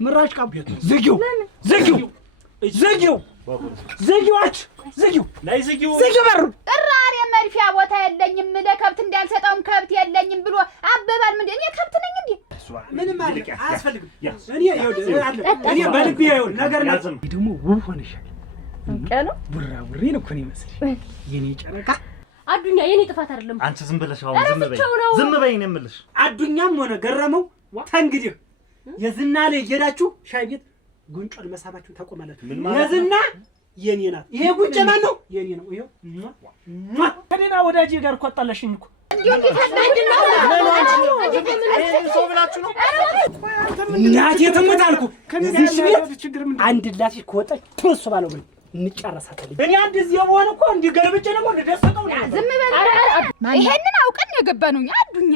ምራሽ ቃብ ዝጊው ላይ ዝጊው በሩ ጥራሬ መርፊያ ቦታ የለኝም ለከብት እንዳልሰጠውም ከብት የለኝም ብሎ አበባል። ምን እኔ ከብት ነኝ እንዴ? ምንም አያስፈልግም። እኔ በልቤ ይኸውልህ ነገር ነው። ደግሞ ውብ ሆነሻል። ቀኑ ቡራቡሬ ነው እኮ ነው ይመስል የኔ ጨረቃ አዱኛ የኔ ጥፋት አይደለም። አንቺ ዝም ብለሽ አሁን ዝም በይ ነው የምልሽ። አዱኛም ሆነ ገረመው ተንግዲህ የዝና ላይ እየሄዳችሁ ሻይ ቤት ጉንጮን መሳባችሁ ታቆማላችሁ። የዝና የኔ ናት። ይሄ ጉንጭ ማን ነው? የኔ ነው። ይሄው ከኔና ወዳጄ ጋር እኮ አጣላሽኝ እኮ እናቴ ትሙት አልኩ። እዚህ ቤት አንድ ላትሽ ከወጣች ትወሱ ባለው ብለኝ እንጨረሳታለን። እኔ አንድ እዚህ የሆነ እኮ እንዲህ ገልብጬ ነው እንደደሰተው ነው። ዝም በል። ይሄንን አውቀን የገባነው አዱኛ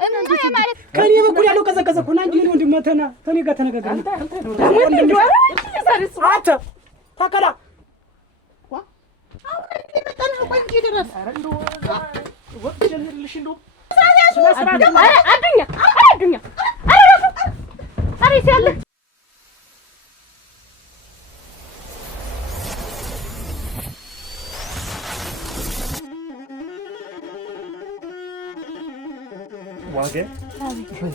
እንዴ ማለት ከኔ በኩል ያለው ቀዘቀዘ እኮ አንቺ ነው እንደማተና ከኔ ጋር ተነጋገርን። አንተ ታከላ ዋ አሁን ለመጣን ቆይ እንጂ ድረስ አረንዶ ወጥ ጀምርልሽ እንደው አዱኛ አሬ ሲያለ ዋገ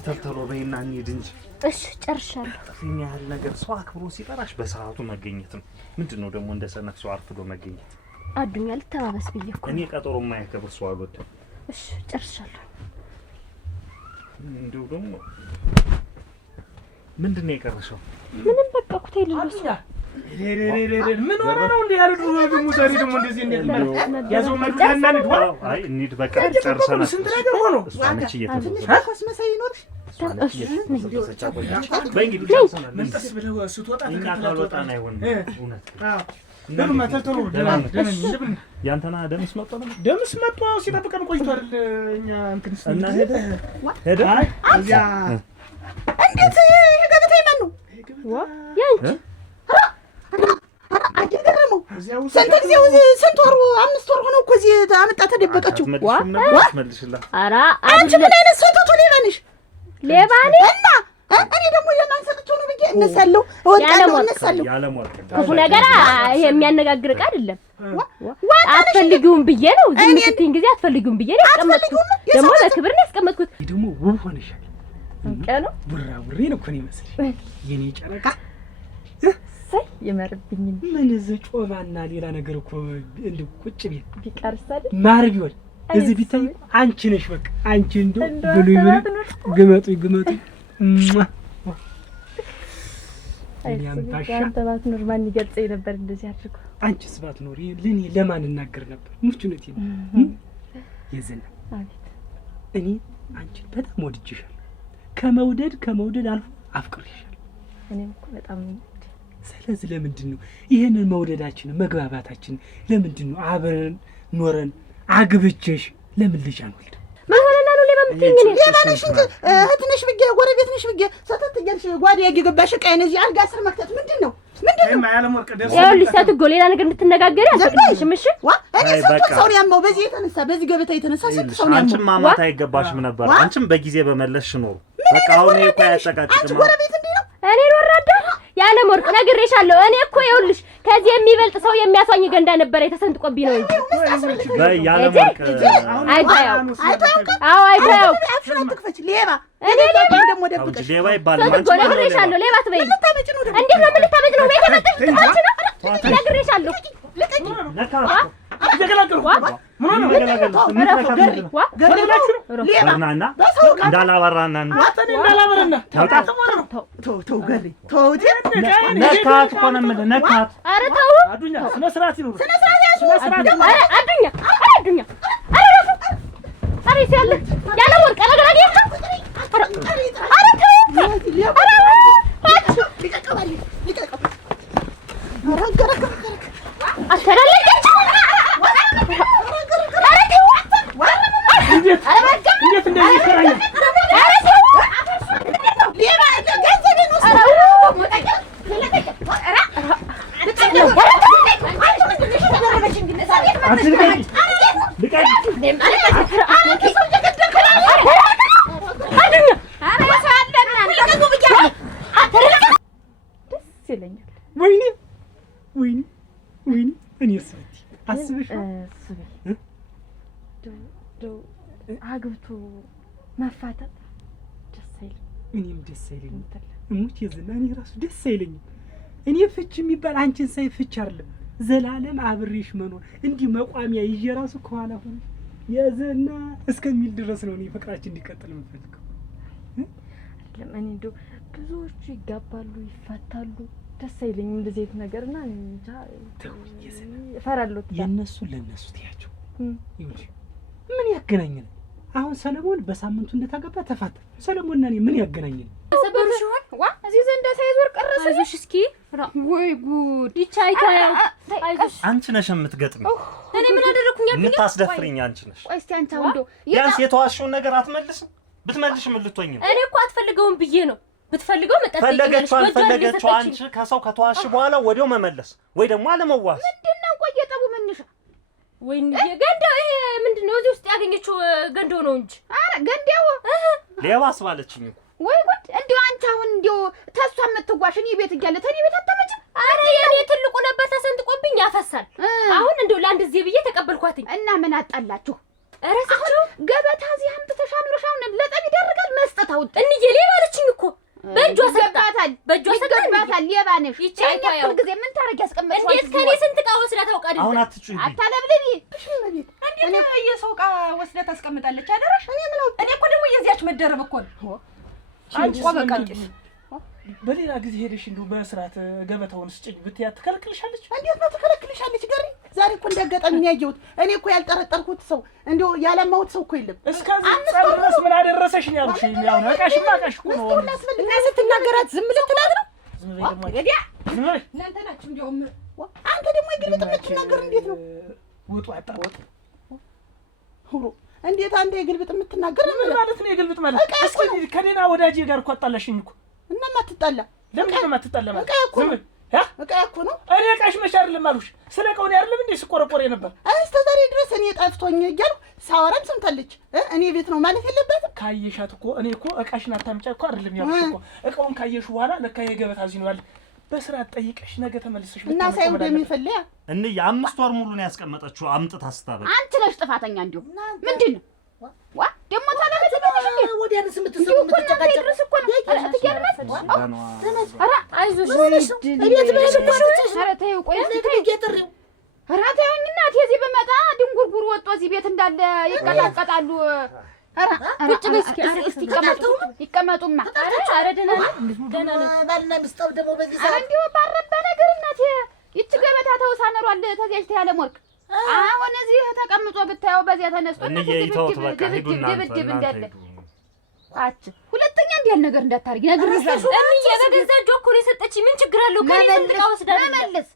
ተልተሎ በይና እንሂድ እንጂ። እሺ ጨርሻለሁ። እኛ ያህል ነገር ሰው አክብሮ ሲጠራሽ በሰዓቱ መገኘት ነው። ምንድነው ደግሞ እንደ ሰነፍ ሰው አርፍዶ መገኘት? አዱኛ ልተባበስ ብዬ እኮ እኔ ቀጠሮ የማያከብር ሰው አልወድም። እሺ ጨርሻለሁ። እንደው ደግሞ ምንድነው የቀረሽው? ምንም በቃ እኮ ተይልልሽ። ምን ሆነ ነው እንዴ ያለው? ደግሞ ዛሬ ደግሞ እንደዚህ እንዴት ያዘው መጣና ነው? አይ እንሂድ በቃ ጨርሰናል። ስንት ነገር ሆኖ ዋንቺ እየተነሳ አስመሳይ ይኖርሽ በእንግዲህ ጨርሰናል። መንጠስ ብለው ስትወጣ ተከታተል አይሆንም። እውነት ደም ማተልተሉ ያንተና ደምስ መጥቶ ነው። ደምስ መጥቶ ሲጠብቀን ቆይቶ አይደል? እኛ እንትን እና ሄደ አይ እዚያ እንዴት የገበታ ይመኑ ያንቺ ስንት ጊዜው ስንት ወሩ 5 ወር ሆነው እኮ እዚህ አመጣ ተደበቀችው። መልሽላት። ኧረ አንቺ ምን አይነት ሰውተቱ ሌባ ነሽ? ሌባ ነኝ እና እኔ ደግሞ የማን ሰጥቼው ነው ብዬ እነሳለሁ እወጣለሁ እነሳለሁ። ክፉ ነገር የሚያነጋግር ዕቃ አይደለም። አትፈልጊውም ብዬ ነው ዝም ስትይኝ ጊዜ አትፈልጊውም ብዬ ነው ያስቀመጥኩት። ደግሞ ለክብር ነው ያስቀመጥኩት። ደግሞ ውብ ሆነሻል። ቀኑ ቡራቡሬ ነው እኮ ነው ይመስል የኔ ጨረቃ የመርብኝ ምን እዚህ ጮባና ሌላ ነገር እኮ እንደው ቁጭ ቤት ቢቀርስ አይደል ማር ቢሆን እዚህ ቢታይ አንቺ ነሽ በቃ አንቺ እንደው ብሉይ ግመጡ አንተ ባትኖር ማን ይገልጸኝ ነበር እንደዚህ አድርጎ? አንቺስ ባትኖር ለኔ ለማን እናገር ነበር? ሙቹነቴ የዝና አቤት እኔ አንቺን በጣም ወድጄሻለሁ። ከመውደድ አልፎ አፍቅሬሻለሁ። እኔም እኮ በጣም ስለዚህ ለምንድን ነው ይሄንን መውደዳችን መግባባታችን ለምንድን ነው አብረን ኖረን አግብቼሽ ለምን ልጅ አንወልድ? ምን ሆነና ነው ለማምጥኝ ነው የባለሽ እንጂ እህትነሽ ብዬ ጎረቤት ነሽ ብዬ ሰተት እያልሽ ጓዳ የገባሽ ቃይነ እዚህ አልጋ ስር መክተት ምንድን ነው? ማያለም ወርቅ ደርሶ ያው ልሳት ጎሌላ ነገር እንድትነጋገሪ አልፈቅድሽም። እሺ እኔ ሰው ያማው በዚህ የተነሳ በዚህ ገበታ የተነሳ ሰው ያማው አንቺም ማማት አይገባሽም ነበር። አንቺም በጊዜ በመለስሽ ነው በቃ አሁን እኮ ያጨቃጭቅማ አንቺ ጎረቤት እንዴ ነው? እኔ ወራዳ ያለም ወርቅ ነግሬሻለሁ። እኔ እኮ ይኸውልሽ ከዚህ የሚበልጥ ሰው የሚያሳኝ ገንዳ ነበር የተሰንጥቆብኝ ነው እንጂ ያለም ወርቅ አይታው አፍሽን ትክፈች ሌባ እኔ ሌባ ደግሞ ደብቀሽ ሌባ ይባላል። አንቺ ነግሬሻለሁ። ሌባ ትበይ እንዴት ነው ምን ልታመጭ ነው? ቤት መጥተሽ አንቺ ነው ነግሬሻለሁ። ነካ ይገላገሉ ምን ነው ገላገሉና እንዳላበራና ተው ገሪ ተው ነካት ሆነ ምን ነካት? ኧረ ተው አዱኛ ስነ ስርዓት ይኑር። አዱኛ ኧረ ሲያለ ያለ ወርቅ ነገር አገኘ። ኧረ እንዴት እንደዚህ ይሰራኛል? ይለኛል። ወይኔ ወይኔ ወይኔ እኔ ስንት አስበሽ ደው አግብቶ መፋታት ደስ አይልም። እኔም ደስ አይለኝም። እሙት የዝና እኔ ራሱ ደስ አይለኝም። እኔ ፍች የሚባል አንቺን ሳይ ፍች አይደለም ዘላለም አብሬሽ መኖር እንዲህ መቋሚያ ይዤ ራሱ ከኋላ ሆነ የዝና እስከሚል ድረስ ነው እኔ ፍቅራችን እንዲቀጥል የምፈልገው። አይደለም እኔ እንደው ብዙዎቹ ይጋባሉ ይፋታሉ ደስ አይለኝም እንደዚህ አይነት ነገርና እንጃ እፈራለሁ። የነሱ ለነሱ ትያቸው ይሁን ምን ያገናኘን? አሁን ሰለሞን በሳምንቱ እንደታገባ ተፋታ። ሰለሞንና እኔ ምን ያገናኘን? ሰበሩሽ ሆን ዋ እዚህ ዘንዳ ሳይዞር ቀረሰ። አይዞሽ እስኪ ወይ ጉድ ይቻይታ አይዞሽ። አንቺ ነሽ የምትገጥሚ። እኔ ምን አደረኩኝ? የምታስደፍሪኝ አንቺ ነሽ። ቆይ እስቲ አንቺ አውንዶ ቢያንስ የተዋሽውን ነገር አትመልስም? ብትመልሽ ምን ልትሆኝ ነው? እኔ እኮ አትፈልገውም ብዬ ነው። ብትፈልገው መጣጥ ፈለገችው አልፈለገችው አንቺ ከሰው ከተዋሽ በኋላ ወዲያው መመለስ ወይ ደግሞ አለመዋስ። ምንድነው ቆይ የጠቡ ምንሽ ወይኔ ገንዳው ይሄ ምንድነው? እዚህ ውስጥ ያገኘችው ገንዳው ነው እንጂ። አረ ገንዳው ሌባስ ባለችኝ እኮ ወይ ጉድ! እንዴው አንቺ አሁን እንዴው ተሷ የምትጓሽ እኔ ቤት እያለ ተኔ ቤት አትመጭም? አረ የኔ ትልቁ ነበር ተሰንጥቆብኝ ያፈሳል። አሁን እንዴው ለአንድ ጊዜ ብዬ ተቀበልኳትኝ እና ምን አጣላችሁ? እረሳችሁ ገበታ እዚህ አምጥተሽ አኑረሽ አሁን ለጠብ ይደርጋል መስጠት አውጥ እንዬ ሌባ አለችኝ እኮ በእጇ ሰጣታል። በእጇ ሰጣታል። ሌባ ነሽ ይቻይታ ያው ጊዜ ምን ታረጊ ያስቀመጥሽ? እንዴት ከኔ ስንት ዕቃ ወስዳ ታውቃለች? አሁን አትጩኝ አታለብልኝ። እኔ የሰው ዕቃ ወስዳ ታስቀምጣለች አደረሽ? እኔ እኮ ደግሞ የዚያች መደረብ እኮ ነው። አንቺ ቆበቃንጭሽ በሌላ ጊዜ ሄደሽ እንደው በስርዓት ገበታውን ስጭኝ ብትያት ትከለክልሻለች። እንዴት ነው ትከለክልሻለች? ገሪ ዛሬ እኮ እንዳጋጣሚ ያየሁት እኔ እኮ ያልጠረጠርኩት ሰው እንደው ያለማሁት ሰው እኮ የለም። እስከዚህ ጸብረስ ምን አደረሰሽ ነው ያልኩሽ? ያው ነቃሽማ ነቃሽ እኮ ነው እና ስትናገራት ዝም ልትላት ነው። ዝም በይ ደግሞ ወዲያ ዝም በይ እናንተ ናችሁ። እንደውም አንተ ደግሞ የግልጥ የምትናገር እንዴት ነው? ወጡ አጣወጥ ሁሩ እንዴት አንተ የግልጥ የምትናገር ምን ማለት ነው? የግልጥ ማለት እስኪ ከኔና ወዳጄ ጋር እኮ አጣላሽኝ እኮ እና ማትጣላ ለምን ነው ማትጣላ ማለት ዝም እቃ እኮ ነው። እኔ እቃሽ መች አይደለም አሉሽ። ስለ እቃው ነው አይደለም እንዴ ስቆረቆሬ ነበር እስከ ዛሬ ድረስ እኔ ጠፍቶኝ እያልኩ ሳወራም ሰምታለች። እኔ ቤት ነው ማለት የለበትም። ካየሻት እኮ እኔ እኮ እቃሽን አታምጫ እኮ አይደለም ያልኩሽ እኮ እቃውን ካየሽ በኋላ ለካ የገበታ እዚህ ነው ያለ። በስርዓት ጠይቀሽ ነገ ተመልሰሽ እና ሳይው እንደሚፈልያ እኔ የ5 ወር ሙሉ ነው ያስቀመጠችው አምጥታ ስታበል። አንቺ ነሽ ጥፋተኛ። እንዴ ምንድን ነው ዋ ደሞ ታላላችሁ እንዴ ወዲያንስ የምትሰሙ የምትጨቃጨቅ ድረስ እኮ ነው ትገርመት። ኧረ አይዞሽ እቤት በሄድ እኮ ነው። ኧረ ተይው ቆይ ትገጥሪው ኧረ ተይውኝ እናቴ እዚህ በመጣ ድንጉርጉር ወጥቶ እዚህ ቤት እንዳለ ይቀጣቀጣሉ። ኧረ ቁጭ በይ እስኪ ይቀመጡማ። ኧረ ደህና ነኝ ባልና ሚስት ደግሞ በዚህ ሰዓት እንዴ ባረባ ነገር እናቴ ይቺ ገበታ ተውሳነሯል ተዚያች ያለም ወርቅ አሁን እዚህ ተቀምጦ ብታየው በዚያ ተነስቶ ድብድብ እንዳለ አች ሁለተኛ እንዲህ ያለ ነገር እንዳታርጊ ነግሬሻለሁ። እምዬ በገዛ እጇ እኮ ነው የሰጠችኝ። ምን ችግር አለው? ከኔ ስንት ዕቃ ወስዳ መመለስ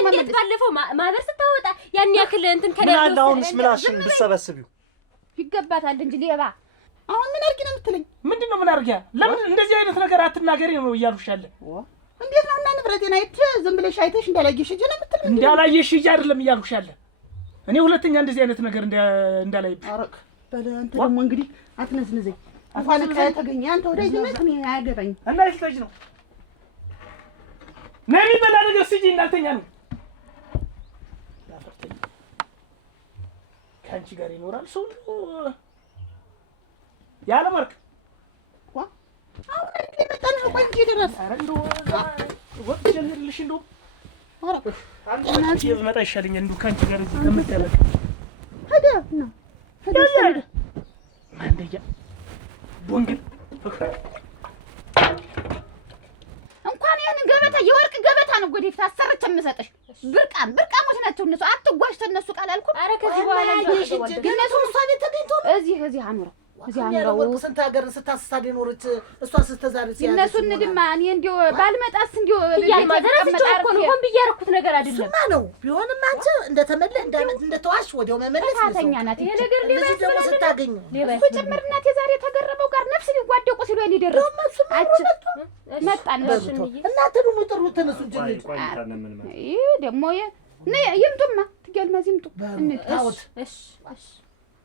እንዴት ባለፈው ማህበር ስታወጣ ያን ያክል እንትን ከደረሰ ምን አሁንስ ምላሽን ብትሰበስቢው ይገባታል እንጂ ሌባ። አሁን ምን አርጊ ነው የምትለኝ? ምንድነው ምን አርጊያ? ለምን እንደዚህ አይነት ነገር አትናገሪ ነው እያልኩሽ ያለ? እንዴት ነው እና ንብረቴን አይቼ ዝም ብለሽ አይተሽ እንዳላየሽ እጂ ነው የምትለኝ? እንዳላየሽ እጂ አይደለም እያልኩሽ ያለ። እኔ ሁለተኛ እንደዚህ አይነት ነገር እንዳላይብሽ። አረክ በለ አንተ ደግሞ እንግዲህ አትነዝንዘኝ። አፋን ተገኘ አንተ ወደ ይመት ነው ያገባኝ እና ይልተጅ ነው ነሚ በላ ነገር ሲጂ እንዳልተኛ ነው ያፈርተኝ ካንቺ ጋር ይኖራል ሰው ያለ ማርክ ዋ አሁን ለምን ነው ቆንጆ ይደረስ አረንዶ ወጥ ጀምርልሽ እንደው አረክ አንተ የመጣ ይሻለኝ እንደው ካንቺ ጋር እዚህ ከምትያለቅ ሄዳ ነው ሄዳ ማንደያ ቦንግ እንኳን ያን ገበታ የወርቅ ገበታ ነው ጎዴፍ ታሰርች የምሰጥሽ። ብርቃሞች ናቸው እነሱ። አትጓሽ ተነሱ ቃል አልኩ። አረ ከዚህ በኋላ እነሱ እሷ ቤት ተገኝቶ እዚህ አኑረው እዚህ አኑረው ወርቅ ስንት ሀገር ስታሳድ የኖረች እሷ ስተዛር ሲያዝ እነሱ እንድማ እኔ እንዲው ባልመጣስ እንዲው ያማደረስቸው እኮ ነው። ሆን ብያረኩት ነገር አይደለም ስማ ነው ቢሆንም አንቺ እንደተመለ እንደተዋሽ ወዲያው መመለስ ታተኛ ናት። ይሄ ነገር ለዚህ ደግሞ ስታገኙ እሱ ጭምርናት የዛሬ ተገረበው ጋር ነፍስ ሊጓደቁ ሲሉ እኔ ደረስ አንቺ መጣን እናንተ ደግሞ ጥሩ ተነሱ ጀልጅ ይሄ ደግሞ ይምጡማ ትገልማዝ ይምጡ እንታውት እሺ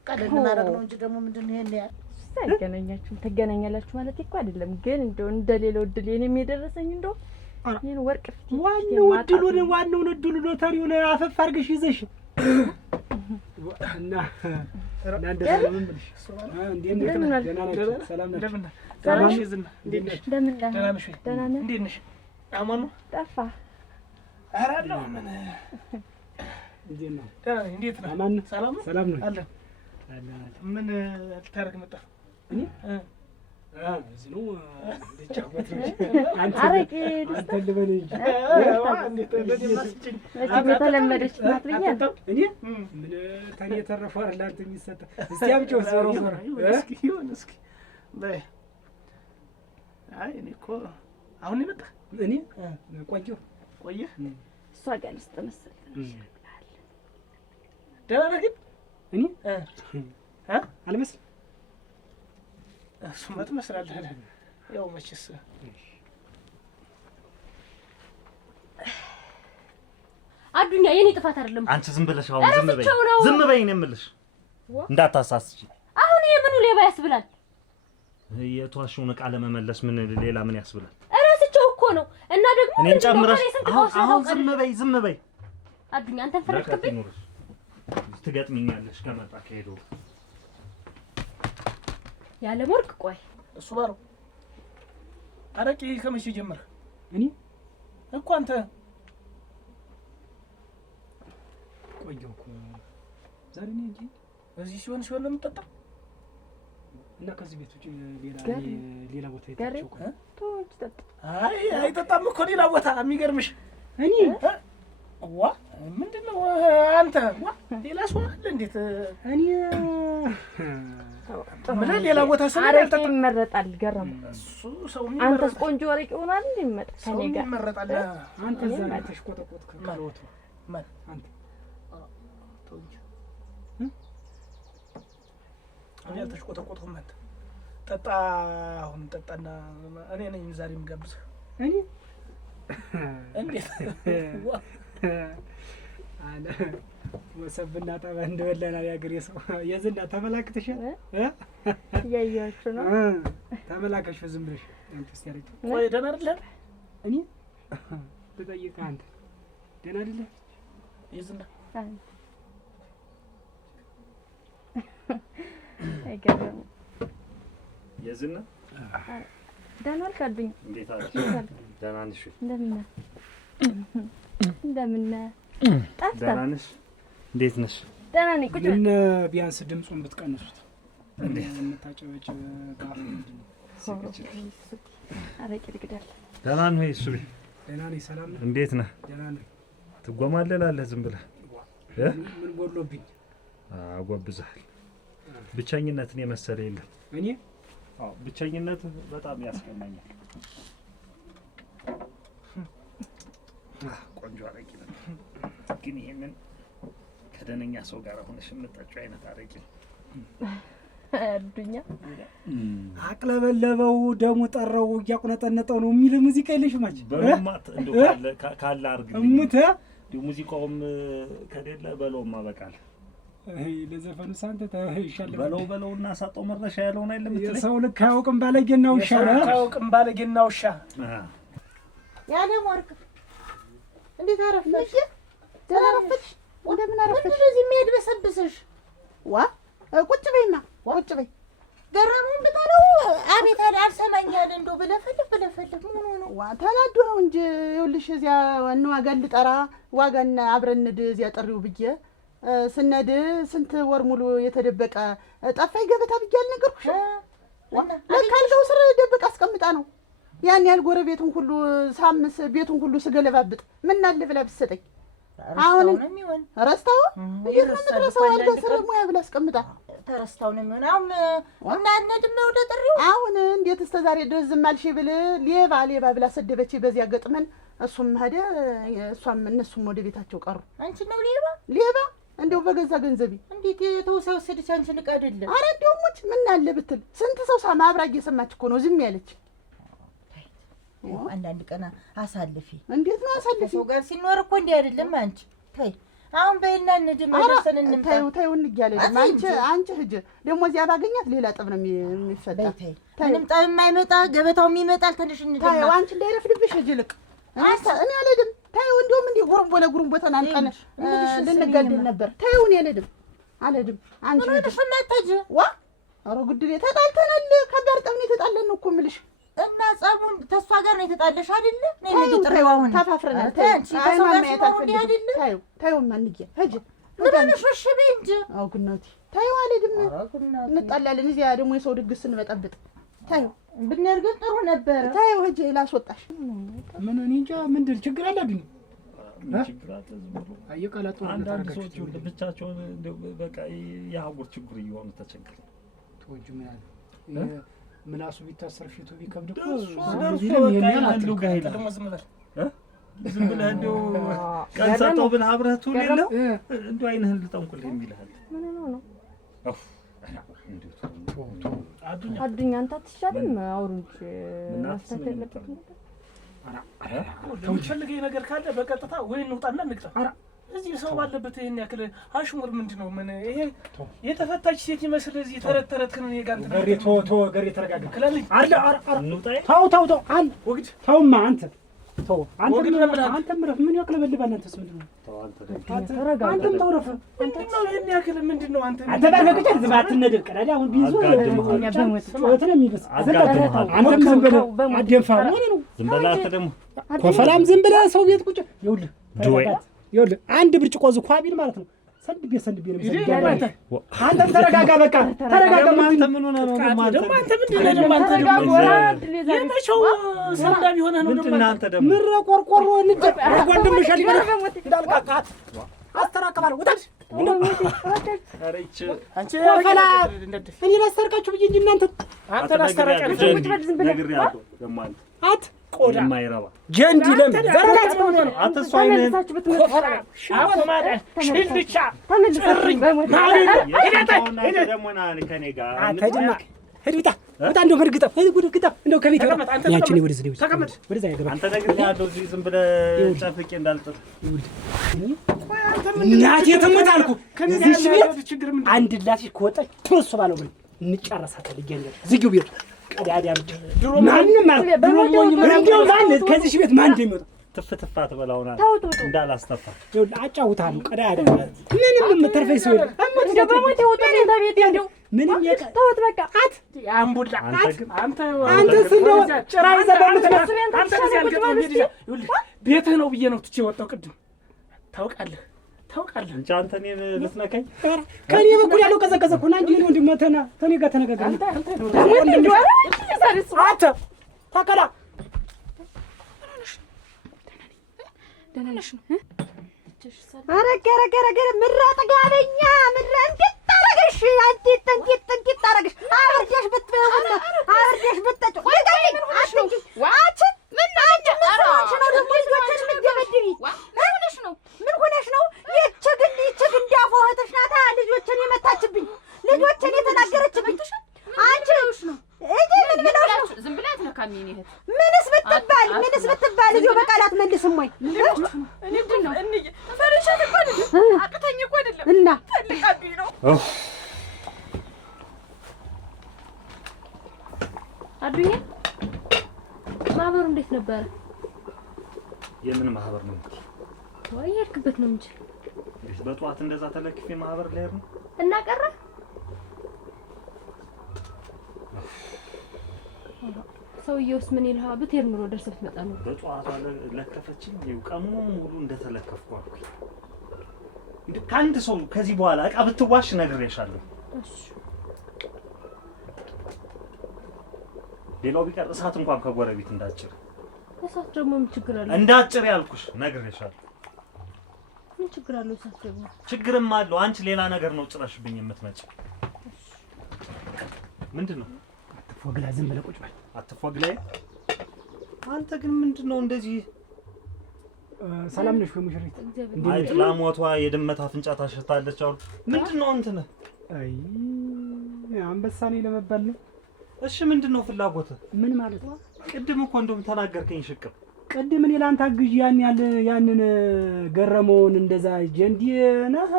ቀለል ማድረግ ነው እንጂ ደግሞ ምንድነው ይሄን ያገናኛችሁ ተገናኛላችሁ ማለት እኮ አይደለም። ግን እንደው እንደሌላው እድል የኔም የደረሰኝ እንደው ይሄን ወርቅ ዋናውን እድሉ ሎተሪውን አፈፍ አድርገሽ ይዘሽ እና እንደዛ ነው የምልሽ። ሰላም ነሽ? አማኑ ጠፋ። ኧረ አለሁ። ምን እንዴት ነው? አማን ሰላም ነው አለ። ምን ልታረግ መጣ? እኔ እዚህ ነው ልጫወት ነው። አረቄ አንተ ልበል እንጂ እንዴት እንደማስጭኝ የተለመደች ናት ብያለሁ። እኔ ምን ታኔ የተረፈው አይደል አንተ የሚሰጠ እስቲ አምጪው እስኪ በይ። አይ እኔ እኮ አሁን ይመጣ እኔ ቆየህ እሷ ጋር ልስጥ መሰለኝ። ደህና ነህ ግን? እኔ አልመስልም። እሱማ ትመስላለህ። ያው መቼስ አዱኛ የኔ ጥፋት አይደለም። አንቺ ዝም ብለሽ አሁን ዝም በይ ነው የምልሽ። እንዳታሳስቺ። አሁን ይሄ ምኑ ሌባ ያስብላል? የተዋሽውን ዕቃ ለመመለስ ምን ሌላ ምን ያስብላል? እረስቸው እኮ ነው። እና ደግሞ እኔን ጨምረሽ አሁን ዝም በይ አዱኛ። አንተን ፈረድክብኝ። ትገጥሚኛለሽ ከመጣ ከሄዶ ያለ ወርቅ። ቆይ እሱ ባለው አረቄ ከመቼ ጀመረ? እኔ እኮ አንተ ቆየሁ እኮ ዛሬ ነው እንጂ እዚህ ሲሆን ነው የምጠጣው። እና ከዚህ ቤት ውጪ ሌላ ቦታ የታቸው እኮ ተወች ጠጣ። አይ አይጠጣም እኮ ሌላ ቦታ። የሚገርምሽ እኔ ዋ ምንድነው አንተ ሌላ ሰው አለ እንዴት? እኔ ምን ሌላ ቦታ አረቄ ይመረጣል። ገረም እሱ ሰው አንተስ ቆንጆ አረቄ ሆናል እንዴ? ይመጣ ከኔ ጋር ይመረጣል። አንተ ዛሬ ተሽቆጠቆጥ ከማለት ማን አንተ ተውኝ። እኔ አልተሽቆጠቆጥኩም። አንተ ጠጣ። አሁን ጠጣና እኔ ነኝ ዛሬ የምጋብዝህ። እኔ እንዴት አለ ወሰብና ጠባ እንደበላና ያገር የሰው የዝና ተመላክተሻል? ያያችሁ ነው ተመላከሽ ዝም ብለሽ አንተ ሲያረጭ ወይ ደህና አይደለም? እኔ ተጠይቀህ አንተ ደህና አይደለም? የዝና አይገርም። የዝና ደህና አልካድኝ። እንዴት አለሽ? ደህና ነሽ? እንደምን ጠፍተህ? ደህና ነሽ? እንዴት ነሽ? ደህና ነኝ። ቁጭ ምን ቢያንስ ድምፁን ብትቀንሱት። እንዴት የምታጨበጭብ ጋር አረቄ ልግዳል። ደህና ነህ? እሱ ደህና ነኝ። ሰላም ነህ? እንዴት ነህ? ደህና ነኝ። ትጓማለላለህ ዝም ብለህ? ምን ጎሎብኝ? አጎብዝሃል። ብቸኝነትን የመሰለ የለም። እኔ ብቸኝነት በጣም ያስቀናኛል። ቆንጆ አረቄ ነው ግን ይሄንን ከደነኛ ሰው ጋር ሆነሽ የምጠጪው አይነት አረቄ ነው። አዱኛ አቅለበለበው ደሙ ጠራው እያቁነጠነጠው ነው የሚል ሙዚቃ የለሽም አንቺ? በማት እንደው ካለ አርግልኝ እሙተ ዲው ሙዚቃውም ከደለ በለውማ በቃል ለዘፈኑ ሳንተ ይሻል በለውና ሳጠው መረሻ ያለውን አይደለም የምትለኝ። ሰው ልክ አያውቅም ባለጌናው ይሻላል። አያውቅም ባለጌናው ይሻ ያለ ወርቅ እንዴት አረፈሽ? ተረፈሽ? እንደምን አረፈሽ? እንደዚህ የሚያድበሰብስሽ ዋ ቁጭ በይማ ቁጭ በይ። ገረሙን ብታለው አቤት አልሰማኛል። እንደው ብለፈልፍ ምን ሆነ? ዋ ተናዶ ነው እንጂ ይኸውልሽ እዚያ ዋጋን ልጠራ ዋጋና አብረን እንድ እዚያ ጥሪው ብዬ ስነድ ስንት ወር ሙሉ የተደበቀ ጠፋይ ገበታ ብዬ አልነገርኩሽ? ለካልጋው ስር ደብቅ አስቀምጣ ነው ያን ያህል ጎረቤቱን ሁሉ ሳምስ ቤቱን ሁሉ ስገለባብጥ ምን አለ ብላ ብትሰጠኝ። አሁን ነው የሚሆን ረስታው የረስታው አልጋ ስር ሙያ ብላ አስቀምጣ ተረስታው ነው የሚሆን። አሁን እና እነድም ነው ወደ ጥሪው አሁን እንዴት እስከ ዛሬ ድረስ ዝም አልሽ ብል ሌባ ብላ ሰደበች። በዚያ ገጥመን እሱም ሄደ እሷም እነሱም ወደ ቤታቸው ቀሩ። አንቺ ነው ሌባ እንደው በገዛ ገንዘቤ እንዴት የተወሰደች አንቺ ልቅ አይደለም። ኧረ እንደው ሙች ምን አለ ብትል ስንት ሰው ሳማ አብራ እየሰማች እኮ ነው ዝም ያለች። አንዳንድ ቀን አሳልፊ። እንዴት ነው አሳልፊ? ሰው ጋር ሲኖር እኮ እንዲህ አይደለም። አንቺ ተይ አሁን በይና እንድም አይደሰን እንምጣ። ተይው እንግያለሽ። አንቺ ሂጂ ደግሞ እዚያ ባገኛት ሌላ ጠብ ነው የሚፈጠር። ምንም ጠብ የማይመጣ ገበታው የሚመጣል። ትንሽ እንድም ተይው አንቺ እንዳይረፍድብሽ ሂጂ ልቅ እኔ አልሄድም። ተይው እንደውም እንዲህ ጉርምቦ ለጉርምቦ ተናንቀን ልንጋደል ነበር። ተይው እኔ አልሄድም። አንቺ ምን ዋ ኧረ ጉድሌ ተጣልተናል። ከባድ ጠብ ነው የተጣለን ነው እኮ የምልሽ። እና ጸቡን ተሷ ጋር ነው የተጣለሽ አይደለ? ነይ ነይ ጥሬው አሁን ተፋፍረናል። ተይው ማንዬ ሂጂ ምንሽ ወሽ በይ እንጂ አውግናቲ ተይው አልሄድም። እንጣላለን እዚያ ደግሞ የሰው ድግስ ስንበጠብጥ። ተይው ብንሄድ ግን ጥሩ ነበር። ተይው ሂጂ ላስወጣሽ። ምን እኔ እንጃ ምንድን ችግር አለብኝ? ችግር አለ አየቃላቱ አንዳንድ ሰዎች ብቻቸውን በቃ የአህጉር ችግር እየሆኑ ተቸግረ ተወጁ ምን አለ ምላሱ ቢታሰር ፊቱ ቢከብድ እኮ ያለው ጋር ሄዳ ዝም ብለህ እንደው ቀን ሰጠው ብለህ አብረህ ትውል የለ እንደው አይንህን ልጠንቁልህ የሚልሃል ምን ነው አፍ አዱኛ አንተ አትሻልም? አውሩ እንጂ ማስተካከል የለበትም። የምትፈልገኝ ነገር ካለ በቀጥታ ወይ እንውጣና እንግጣ። እዚህ ሰው ባለበት ይሄን ያክል አሽሙር ምንድነው? ምን ይሄ የተፈታች ሴት ይመስል እዚህ ተረት ከነ ጋር እንትን ገሬ ገሬ ተረጋጋ ክላልኝ አለ እንውጣ። ተው አለ ወግድ ተውማ አንተ ተው አንተ ምን ያቅለበልባል? አንተስ ምንድነው? ተው አንተም ተውረፈ ምንድነው? ይሄን ያክል ምንድነው? አንተ በርከጭ ዝም አትነድብ። ቀዳዳ አሁን ቢይዙ ወተነ የሚበስ አንተም ዝም ብለህ አደንፋ ነው ዝም ብለህ አንተ ደግሞ ኮፈላም ዝም ብለህ ሰው ቤት ቁጭ ይኸውልህ አንድ ብርጭቆ ዝኳቢል ማለት ነው። ሰንድቤ ነው አንተ ተረጋጋ። በቃ ተረጋጋ። አንተ ምን ሆነህ ነው? ደግሞ አንተ ምንድነው? ደግሞ አንተ የመቼው ሰንዳቢ ሆነህ ነው? ደግሞ አንተ ደግሞ ምረ ቆርቆሮ ልጅ ወንድምሽ እንዳልቃቃት አስተራቀባለሁ። ወጣሽ አረይች አንቺ ኮፈላ እኔ ላስተርቃችሁ ብዬ እንጂ አንተ ላስተራቀልሽ ነግሬሃለሁ። ደግሞ አንተ ቆዳ ማይረባ ጀንዲ ለም ዘራላት ነው ነው አትሷይነ አቆማዳ ሽልቻ ተመልሰኝ በሞት ሄደ ደግሞ ና ከኔ ጋር አታጅማ ሄድታ ወጣ እንደው መርግጣ ሄድጉድግጣ እንደው ከቤት ያቺ ነው ወደዚህ ነው ተቀመጥ ወደዛ ያገባ አንተ ነግሬሃለሁ። እዚህ ዝም ብለህ ጨፍቄ እንዳልጥል እናቴ ተመታልኩ። ከዚህ ቤት አንድ ላሽ ከወጣች ተወሱ ባለው ግን እንጨረሳታለን። ይገኛል ዝጊው ቤቱ ቀዳዳ ድሮ ማንም እንደው ማን ከዚህ ቤት ማን እንደሚወጣ ትፍትፋ ትበላውና እንዳላስተፋ አጫውታለሁ። ቀዳዳ ምንም የምትርፈኝ ሰው እንደው በሞት ይወጣል ቤት እንደው ምንም ተውት በቃ አምቡላ አንተ እንደው ጭራ ይዘህ በምትነስ ቤትህ ነው ብዬ ነው ትቼ ወጣው። ቅድም ታውቃለህ እንጂ አንተ እኔን ልትነካኝ ከኔ በኩል ያለው ቀዘቀዘ እኮ እንጂ ነው እንደማተና ተኔ ጋር ተነጋገር። አንተ ታከላ ደህና ነሽ? አረገ ምራ ጠጋበኛ ምራ እንዴት ታረገሽ? እንዴት ታረገሽ? አወርደሽ ብትበውና አወርደሽ ብትጠጪ ወይታኝ አትንጂ ዋች ምን አንቺ ምን ነው ደግሞ ልጆችሽ ምትደበድቢ ምን ሆነሽ ነው? ይችግን ዳፎ እህትሽ ናታ ልጆችን የመታችብኝ ልጆችን የተናገረችብኝ አንቺ ነው እጂ ምን ብለሽ ነው? ዝም ብላ አትነካኝ። እኔ እህት ምንስ ብትባል ልጆ በቃላት መልስም ወይ ምንድን ነው ፈረሻት እኮ አቅተኝ እኮ አይደለም እና ፈልጋብኝ ነው። አዱኛ ማህበሩ እንዴት ነበረ? የምን ማህበር ነው? ወይ የሄድክበት ነው እንጂ በጠዋት እንደዛ ተለክፌ ማህበር ላይ ነው እና ቀረ። ሰውዬውስ ምን ይልሃል? ብትሄድ ኑሮ ደርሰህ ብትመጣ ነው። በጠዋት ለከፈችኝ። ቀኑ ሙሉ እንደተለከፍኩ አልኩኝ። ከአንድ ሰው ከዚህ በኋላ እቃ ብትዋሽ ነግሬሻለሁ። እሺ ሌላው ቢቀር እሳት እንኳን ከጎረቤት እንዳጭር። እሳት ደግሞ ምን ችግር አለው? እንዳጭር ያልኩሽ ነግሬሻለሁ። ምን ችግር አለው? እሳት ደግሞ ችግርም አለው። አንቺ ሌላ ነገር ነው ጭራሽብኝ የምትመጪ። ምንድነው? አትፎግላ ዝም ብለህ ቁጭ በል። አትፎግላይ። አንተ ግን ምንድነው እንደዚህ? ሰላም ነሽ ወይ ሙሽሪት? አይ ላሞቷ የድመት አፍንጫ ታሸታለች አሉ። ምንድነው እንትን? አይ አንበሳ ነኝ ለመባል ነው። እሺ ምንድነው ፍላጎት? ምን ማለት ነው? ቅድም እኮ እንደውም ተናገርከኝ ሽቅብ። ቅድም እኔ ላንተ አግዥ ያንን ገረመውን እንደዛ ጀንዲ ነህ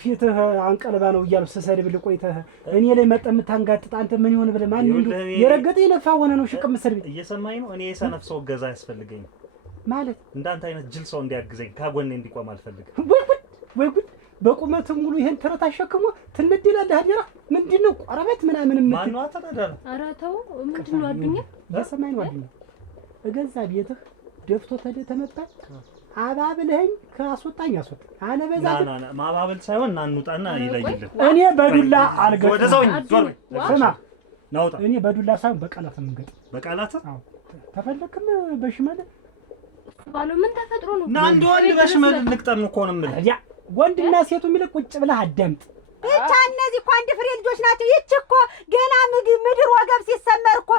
ፊትህ አንቀልባ ነው እያሉ ስሰድብልህ ቆይተህ እኔ ላይ መጠ የምታንጋጥጥ አንተ ምን ይሆን ብለህ ማን እንደው የረገጠ የለፋ ሆነ ነው ሽቅብ መሰድብ። እየሰማኝ ነው። እኔ የሰነፍ ሰው ገዛ ያስፈልገኝ ማለት እንዳንተ አይነት ጅል ሰው እንዲያግዘኝ ከጎኔ እንዲቆም አልፈልግም። ወይ ጉድ በቁመት ሙሉ ይሄን ተረት አሸክሞ ትነደላለህ። አዲራ ምንድነው ቆረበት ምናምን ማን ነው አተዳዳለ? ኧረ ተው ምንድነው አዱኛ? የሰማይ ነው አዱኛ። እገዛ ቤትህ ደፍቶ ተመጣ አባብለኝ ካስወጣኝ አስወጣ አለበዛ ና ማባበል ሳይሆን ና እንውጣና ይለይልን። እኔ በዱላ አልገጥም። ወደዛው ዞር ስማ ናውጣ። እኔ በዱላ ሳይሆን በቃላት መንገጥ በቃላት አዎ ተፈለክም በሽመል ባሉ ምን ተፈጥሮ ነው? ና እንደወንድ በሽመል ልቅጠም እኮ ነው የምልህ። ያ ወንድና ሴቱ የሚል ቁጭ ብለህ አዳምጥ። ብቻ እነዚህ እኮ አንድ ፍሬ ልጆች ናቸው። ይህች እኮ ገና ምድር ወገብ ሲሰመር እኮ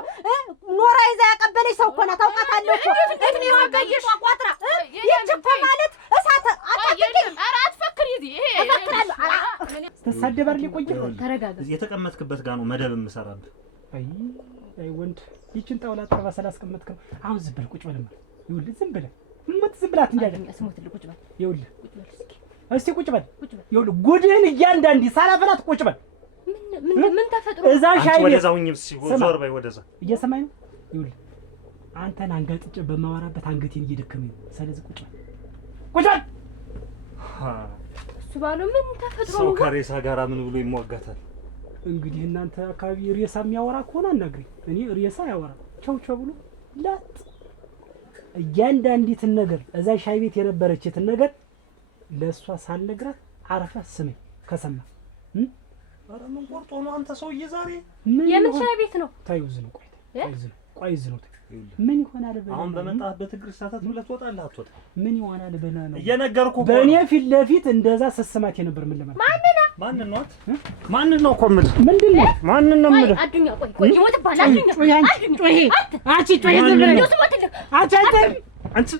ኖራ ይዛ ያቀበለች ሰው እኮ ናት። ታውቃታለህ እኮ እድሜ ወገየሽ ቋጥራ። ይህች እኮ ማለት እሳት አትፈክር። ይሄ እፈክራለሁ። ተሳደባር ሊቆይ ተረጋጋ። የተቀመጥክበት ጋር ነው መደብ የምሰራብህ። አይ ወንድ ይችን ጣውላ ጠባ ስላስቀመጥከው አሁን ዝም በል ቁጭ በል። ይኸውልህ ዝም ብለህ ዝም ብላት እንጃለኝ። ስሞት ቁጭ በል። ይኸውልህ እስቲ ቁጭ በል። ይኸውልህ ጉድህን እያንዳንዲ ሳላፈላት ቁጭ በል። ምን ተፈጥሮ እዛ ሻይ ቤት ወደዛውኝ ዞር በይ ወደዛ። እየሰማኝ ነው። ይኸውልህ አንተን አንጋጥጬ በማወራበት አንገቴን እየደከመኝ ነው። ስለዚህ ቁጭ በል ቁጭ በል። እሱ ባለው ምን ተፈጥሮ ሰው ከሬሳ ጋር ምን ብሎ ይሟጋታል? እንግዲህ እናንተ አካባቢ ሬሳ የሚያወራ ከሆነ አናግረኝ። እኔ ሬሳ ያወራ ቸው ብሎ ላጥ እያንዳንዲትን ነገር እዛ ሻይ ቤት የነበረችትን ነገር ለእሷ ሳልነግራት አረፈህ ስመኝ ከሰማ ኧረ ምን ቆርጦ ነው አንተ ሰውዬ ዛሬ? የምን ሻይ ቤት ነው? ታዩዝ ነው ቆይዝ ነው ምን ይሆናል በእኔ አሁን በመጣህበት እግር ሰዓታት ሁለት ወጣለህ አትወጣ ምን ይሆናል በእኔ ነው እየነገርኩህ በእኔ ፊት ለፊት እንደዛ ስስማት የነበር ምን ለማለት ማንን ነው እኮ የምልህ? ምንድን ነው ማንን ነው የምልህ? አዱኛ ቆይ ይሞት ባላ አዱኛ አንቺ ጮይ ዝም ብለሽ አንቺ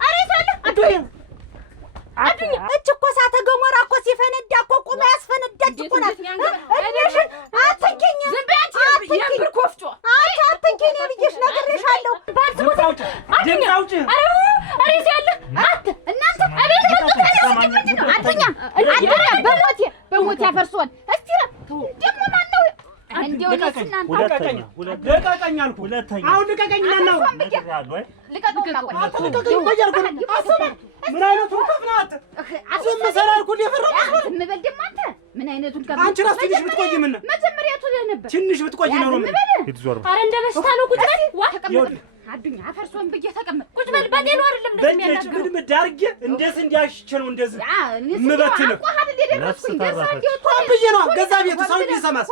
አዱኛ እች እኮ እሳተ ገሞራ እኮ ሲፈነዳ እኮ ቁማ ያስፈነዳች እኮ ናት። እኔሽን አትንኪኝ፣ ዝም በይ አንቺ የምር ኮፍጮ አንቺ አትንኪኝ ብዬሽ ነግሬሻለሁ። ድምፅ አውጪ አሬስ ያለ አት እናንተ አቤት አዱኛ በሞት ያፈርሷል። እስቲ ደግሞ ማን ነው እንደው ለስናን ልቀቀኝ አልኩ። አሁን ልቀቀኝ ነው ምን አይነቱን ከፍናት ዝም ሰራልኩ ሊፈረም ዝም በል ደግሞ አንተ ምን አይነቱን ከፍ አንቺ ራስ ትንሽ ብትቆይ ምን ነው መጀመሪያቱ ነበር ትንሽ ብትቆይ ነው ኧረ እንደ በሽታ ነው። ቁጭ በል ዋ ተቀመጥ አዱኛ አፈርሶን ብዬ ተቀመጥ ቁጭ በል ባዴ ነው አይደለም እንደዚህ የሚያናግሩ ምን ዳርጌ እንደዚህ እንዲያሽቸ ነው እንደዚህ ምበትነ ብዬ ነው ገዛ ቤቱ ሰው ቢሰማስ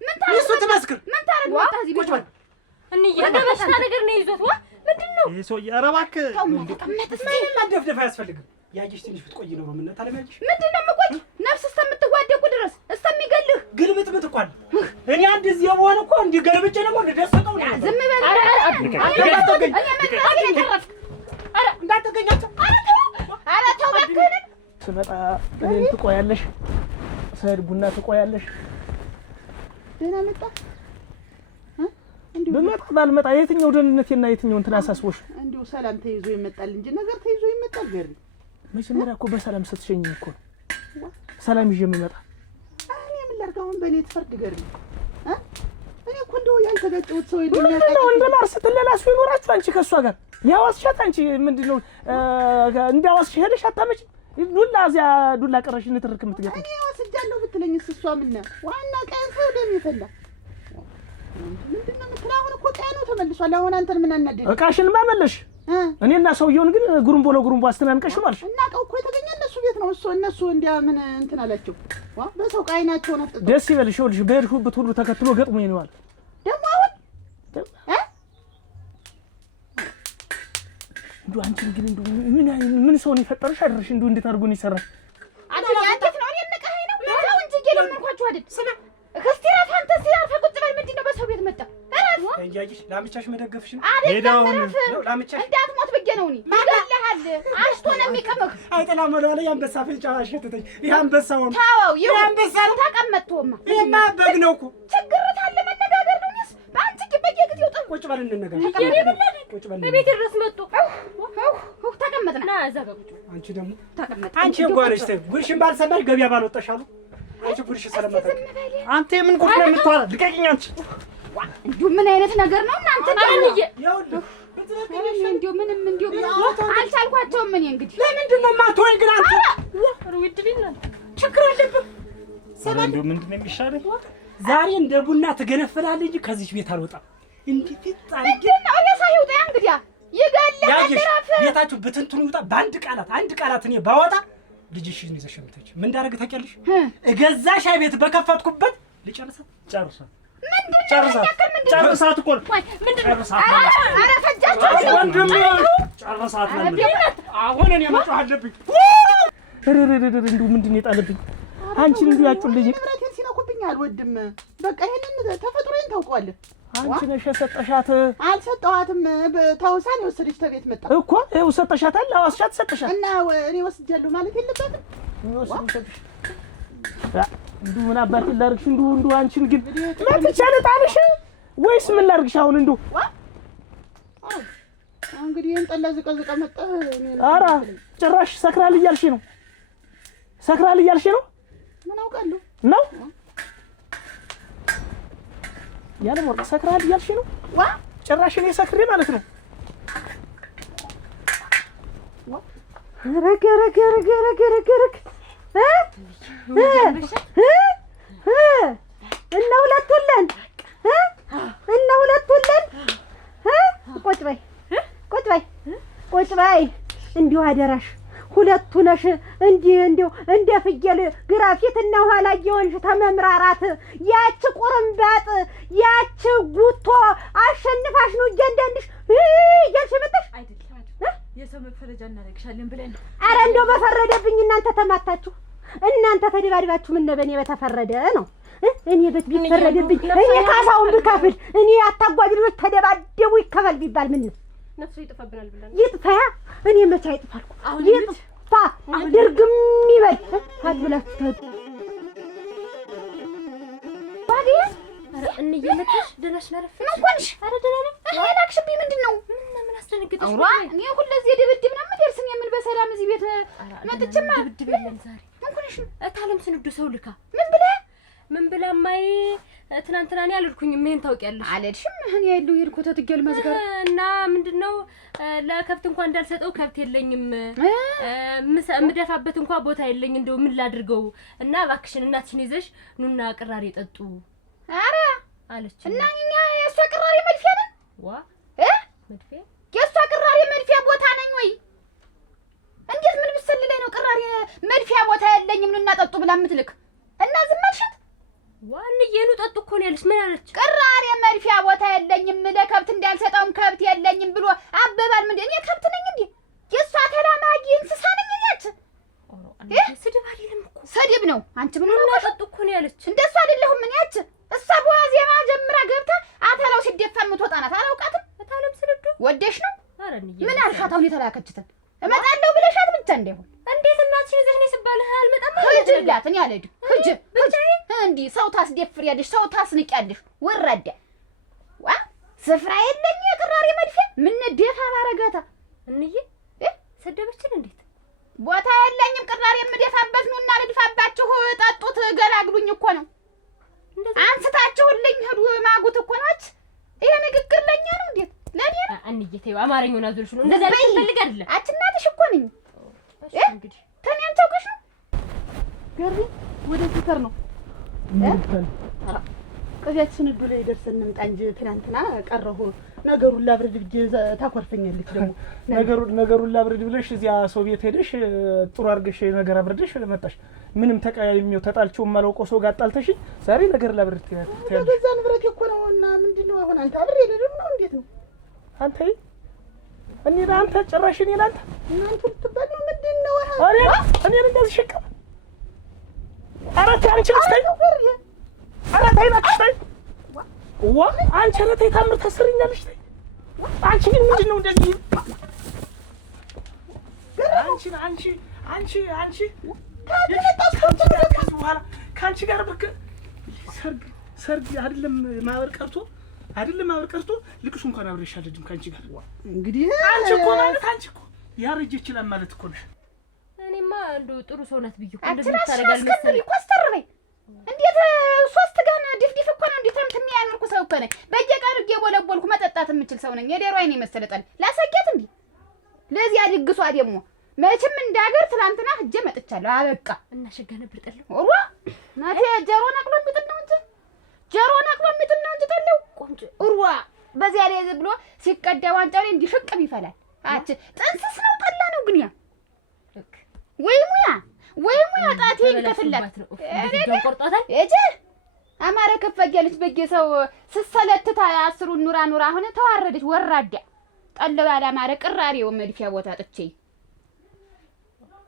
ምን ታረግ እሱ ትመስክር ምን ታረግ ወጣ እዚህ ቁጭ በል እንዴ እንደ በሽታ ነገር ነው ይዞት ዋ ምንድነው ይሄ ሰውዬ? ኧረ እባክህ ምንም ማደፍደፍ አያስፈልግም። ያየሽ ትንሽ ብትቆይ ነው ምን ታለማጅሽ? ምንድነው የምቆይ ነፍስ እስከምትዋደቁ ድረስ እስከሚገልህ ግልብጥብጥ እኮ አለ። እኔ አንድ እዚህ የሆነ እኮ እንዲህ ገልብጬ ደግሞ እንደደሰቀው ነው። ዝም በል እንዳትገኛቸው። ኧረ ተው እባክህን። ስመጣ እኔን ትቆያለሽ፣ ስሄድ ቡና ትቆያለሽ። ደህና መጣ በመጣ ባልመጣ የትኛው ደህንነቴና የትኛው እንትን አሳስቦሽ? እንዲሁ ሰላም ተይዞ ይመጣል እንጂ ነገር ተይዞ ይመጣል። ገሪ መጀመሪያ እኮ በሰላም ስትሸኝ እኮ ሰላም ይዤ የምመጣ እኔ ምን ላድርግ አሁን በእኔ ትፈርድ ገሪ እኔ እኮ እንደው ያልተጋጨሁት ሰው ምንድነው እንደማር ስትለላሱ ይኖራችሁ አንቺ ከእሷ ጋር ያዋስሻት አንቺ ምንድነው እንዳዋስሽ ሄደሽ አታመጭ ዱላ እዚያ ዱላ ቀረሽ ንትርክ የምትገጥም እኔ ወስጃለሁ ብትለኝስ እሷ ምን ዋና ቀን ሰው ደም ይፈላ ምንድነው የምትለው? አሁን እኮ ቀኑ ተመልሷል። አሁን አንተን ምን አናደደ? እቃሽን ማመለሽ እኔና ሰውየውን ግን ጉሩምቦ ለጉሩምቦ አስተናንቀሽ ማለት እና ቀው እኮ የተገኘ እነሱ ቤት ነው። እነሱ እንዲያ ምን እንትን አላቸው። በሰው ቃይናቸውን አጥተው ደስ ይበልሽ። ይኸውልሽ በሄድኩበት ሁሉ ተከትሎ ገጥሞኝ ነው አለ። ደግሞ አሁን እንደው አንቺን ግን እንደው ምን ሰው ነው የፈጠረሽ? አድርሽ እንደው እንዴት አድርጎ ነው ይሰራሽ? አዱኛ እንዴት ነው እኔ ነቀኸኝ ነው ነው እንጂ ገለመንኳችሁ አይደል? ስለ ክርስቲያናት አንተ ሲያርፈ ቁጭ በል። ምንድነው በሰው ቤት መጣ? እንጃይሽ ላምቻሽ መደገፍሽ ነው ሄዳውን ነው ላምቻሽ እንዳትሞት ብዬ ነው። እኔ ይገለሃል አሽቶ ነው የሚቀመህ። አይጠላ መለዋለ ያንበሳ ፍንጫ አሸተተኝ። ያንበሳው ታው ያንበሳው ተቀመጥቶማ ይሄማ በግ ነው እኮ ችግር ታለ መነጋገር ነው። እኔስ በአንቺ በየጊዜው ጠን ቁጭ በል እንነጋገር። ቁጭ በል በቤት ድረስ መጡ። ተቀመጥና ና እዛ ጋር ቁጭ። አንቺ ደግሞ ተቀመጥ። አንቺ እንኳንሽ ተይ ጉርሽን ባልሰማሽ ገበያ ባልወጣሻሉ። አንቺ ጉርሽ ሰለማታ አንተ ምን ጉድ ነው የምትወራ? ልቀቂኝ አንቺ። እንዲሁ ምን አይነት ነገር ነው እናንተ? ይኸውልህ እንዲሁ ምንም አልተዋቸውም። እኔ እንግዲህ ለምንድን ነው የማትወኝ ግን አንተ? ውድልኝ ችግር አለብህ። እንደው ምንድን ነው የሚሻለኝ? ዛሬ እንደ ቡና ትገነፍላለህ እንጂ ከዚህ ቤት አልወጣም። እንዴት ታርጌ ነው የሳይ ውጣ እንግዲህ ይገለል ራፍ ቤታችሁ ብትንቱን ይውጣ። በአንድ ቃላት እኔ ባወጣ ልጅሽን ይዘሽ የምትሄጂ ምን እንዳደረግ ታውቂያለሽ? እገዛ ሻይ ቤት በከፈትኩበት ልጨርሳት ጨርሳት እኮ ኧረ ፈጃችሁ ወንድም ጨርሳት ነው። አሁን እኔ መጮህ አለብኝ። እንደው ምንድን ነው የጣለብኝ? አንቺን እንዲሁ ያጩልኝ ንብረቴን ሲነኩብኝ አልወድም። በቃ ይሄንን ተፈጥሮዬን ታውቀዋለህ። አንቺ ነሽ የሰጠሻት። አልሰጠኋትም። ታውሳን የወሰደች ተቤት መጣ እኮ ይኸው ሰጠሻታል። አዋስሻት ሰጠሻት እና እኔ ወስጃለሁ ማለት የለበትም። እንደው ምን አባቴ ላድርግሽ? እንደው አንቺን ግን ለትቻለ ጣልሽ ወይስ ምን ላድርግሽ? አሁን እንደው እንግዲህ ይሄን ጠላ ዝቀዝቀ መጣ። ኧረ ጭራሽ ሰክራል እያልሽ ነው? ሰክራል እያልሽ ነው? ምን አውቃለሁ ነው ያለ ወርቅ ሰክራል እያልሽ ነው? ጭራሽ እኔ ሰክሬ ማለት ነው? ረገረገረገረገረገረግ እነ ሁለቱለን ቁጭ በይ እንዲሁ አደራሽ ሁለቱ ነሽ እንዲህ እንዲሁ እንደ ፍየል ግራፊትና ኋላ እየሆንሽ ተመምራራት ያቺ ቁርምባጥ ያቺ ጉቶ አሸንፋሽ ነው እያንዳንድሽ እያልሽ መጣሽ አይደለም የሰው መፈረጃ እናደርግሻለን ብለን ነው። ኧረ እንደው በፈረደብኝ እናንተ ተማታችሁ እናንተ ተደባድባችሁ ምን በኔ በተፈረደ ነው። እኔ ቢፈረድብኝ እኔ ካሳውን ብከፍል እኔ አታጓጅ ልጆች ተደባደቡ ይከፈል ቢባል ምን ነፍሱ ይጥፋብናል ብለን ይጥፋ። እኔ መቼ አይጥፋልኩ ይጥፋ ድርግም ይበል አትብላችሁ ባዲ እንየለከሽ ደናሽ ለረፍ ምን ሆንሽ? አረ ደና ነኝ። ላክሽብኝ ምንድነው? ምን አስደነግጥሽ? አውራ እኔ ሁለዚህ ድብድብ ነው የምደርስ እኔ ምን በሰላም እዚህ ቤት መጥቼማ ድብድብ የለም ዛሬ። ምን ሆንሽ? እታለም ስንዱ ሰው ልካ ምን ብላ ማይ ትናንትና እኔ አልልኩኝም። ይሄን ታውቂያለሽ? አልሄድሽም? እኔ ያለው የሄድኩት ትገል መዝገር እና ምንድነው ለከብት እንኳን እንዳልሰጠው ከብት የለኝም ምደፋበት እንኳን ቦታ የለኝ እንደው ምን ላድርገው እና እባክሽን እናትሽን ይዘሽ ኑና ቅራሪ ጠጡ አረ አለች። እና እኛ የሷ ቅራሪ መድፊያ ነን መድፊያ የሷ ቅራሪ መድፊያ ቦታ ነኝ ወይ? እንዴት ምን ብሰልለኝ ነው ቅራሪ መድፊያ ቦታ የለኝም ኑና ጠጡ ብላ የምትልክ እና ዝም አልሻት? ዋንዬኑ ጠጡ እኮ ነው ያለች። ምን አለች? ቅራሪ መድፊያ ቦታ የለኝም ለከብት እንዳልሰጠውም ከብት የለኝም ብሎ አበባል። ምንድን እኔ ከብት ነኝ እንዴ? የሷ ተላማጊ እንስሳ ነኝ ያች? ስድብ አይደለም እኮ ስድብ ነው። አንቺ ምን ነው ጠጡ እኮ ነው ያለች። እንደሷ አይደለሁም ምን ያች? እሷ በዋዜማ ጀምራ ገብታ አተላው ሲደፋ የምትወጣ ናት። አላውቃትም። እታለም ስንዱ ወደሽ ነው? አረ እንዴ ምን አልሻት? አሁን የተላከችትን እመጣለሁ ብለሻት ብቻ እንዳይሆን እንዴት እናትሽን ይዘሽ ነው ሲባልህ አልመጣም? ሂጂላት። እኔ አልሄድም። ሂጂ እንዲህ ሰው ታስደፍሪያለሽ፣ ሰው ታስንቂያለሽ። ወራዳ ዋ ስፍራ የለኝ የቅራሪ መድፊያ ምን ደፋ ባረጋታ እንዬ ሰደበችን። እንዴት ቦታ የለኝም ቅራሪ የምደፋበት ኑና ልድፋባችሁ ጠጡት ገላግሉኝ እኮ ነው። አንስታችሁልኝ ሂዱ ማጉት እኮ ነች። ይሄ ንግግር ለኛ ነው እንዴት ለኔ ነው? እንዬ ተይው አማርኛውን አዝልሽ ነው እንደዛ ልትፈልግ አይደለ? አንቺ እናትሽ እኮ ነኝ። እንግዲህ ተኔን ተውቀሽ ነው ገሪ ወደ ፍቅር ነው ቅቤት ስንዱ ላይ ደርሰን እንምጣ እንጂ ትናንትና ቀረሁ። ነገሩን ላብርድ ብዬ ታኮርፈኛለች ደግሞ ነገሩን ላብርድ ብለሽ እዚያ ሰው ቤት ሄደሽ ጥሩ አድርገሽ ነገር አብርደሽ መጣሽ። ምንም ተቀያይሜው ተጣልቼው የማላውቀው ሰው ጋር ጣልተሽ ዛሬ ነገር ላብርድ ትያለሽ። በዛ ንብረት እኮ ነው እና ምንድነው አሁን አንተ አብሬ ልድም ነው እንዴት ነው አንተ እኔ አንተ ጭራሽ እኔ አንተ እናንተ ልትባል ነው ምንድነው እኔ እንደዚህ ሽቀም ኧረ ተይ አንቺ ልትይ ኧረ ተይ እባክሽ ተይ ዋ አንቺ ኧረ ተይ ታምር ታስሪኛለሽ ተይ አንቺ ግን ምንድነው እንደዚህ አንቺ በኋላ ከአንቺ ጋር በቃ ሰርግ አይደለም ማህበር ቀርቶ ልቅሱ እንኳን አብሬሽ አልሄድም ከአንቺ ጋር። እንግዲህ አንቺ እኮ ማለት አንቺ እኮ ያረጀ ይችላል ማለት እኮ ነሽ። እኔማ እንደው ጥሩ ሰው ናት ብዬሽ እኮ እንደዚህ ታረጋል መሰለኝ። ኮስተር በይ እንዴት ሶስት ቀን ድፍድፍ እኮ ነው እንዴት የሚያምርኩ ሰው እኮ ነኝ። በየቀኑ እየቦለቦልኩ መጠጣት የምችል ሰው ነኝ። የደሮ አይኔ መሰለጠል ላሳቂያት እንዴ ለዚያ ድግሷ ደግሞ መቼም እንዳገር ትላንትና ሂጅ መጥቻለሁ። አበቃ እና ሸጋ ነበር ጠለው ወራ ናቴ ጀሮ ነቅሎ የሚጥል ነው እንጂ ጀሮ ነቅሎ የሚጥል ነው እንጂ ጠለው ቆንጆ ወራ በዚያ ላይ ብሎ ሲቀዳ ዋንጫው ላይ እንዲሽቅብ ይፈላል። አች ጥንስስ ነው ጠላ ነው ግን ያ ወይ ሙያ ጣቴን ከፍላት ቆርጣታል እጂ አማረ ከፈገለች በጌሰው ስሰለትታ 10 ኑራ ሆነ ተዋረደች ወራዳ ጠለው ያለ አማረ ቅራሪው መድፊያ ቦታ ጥቼ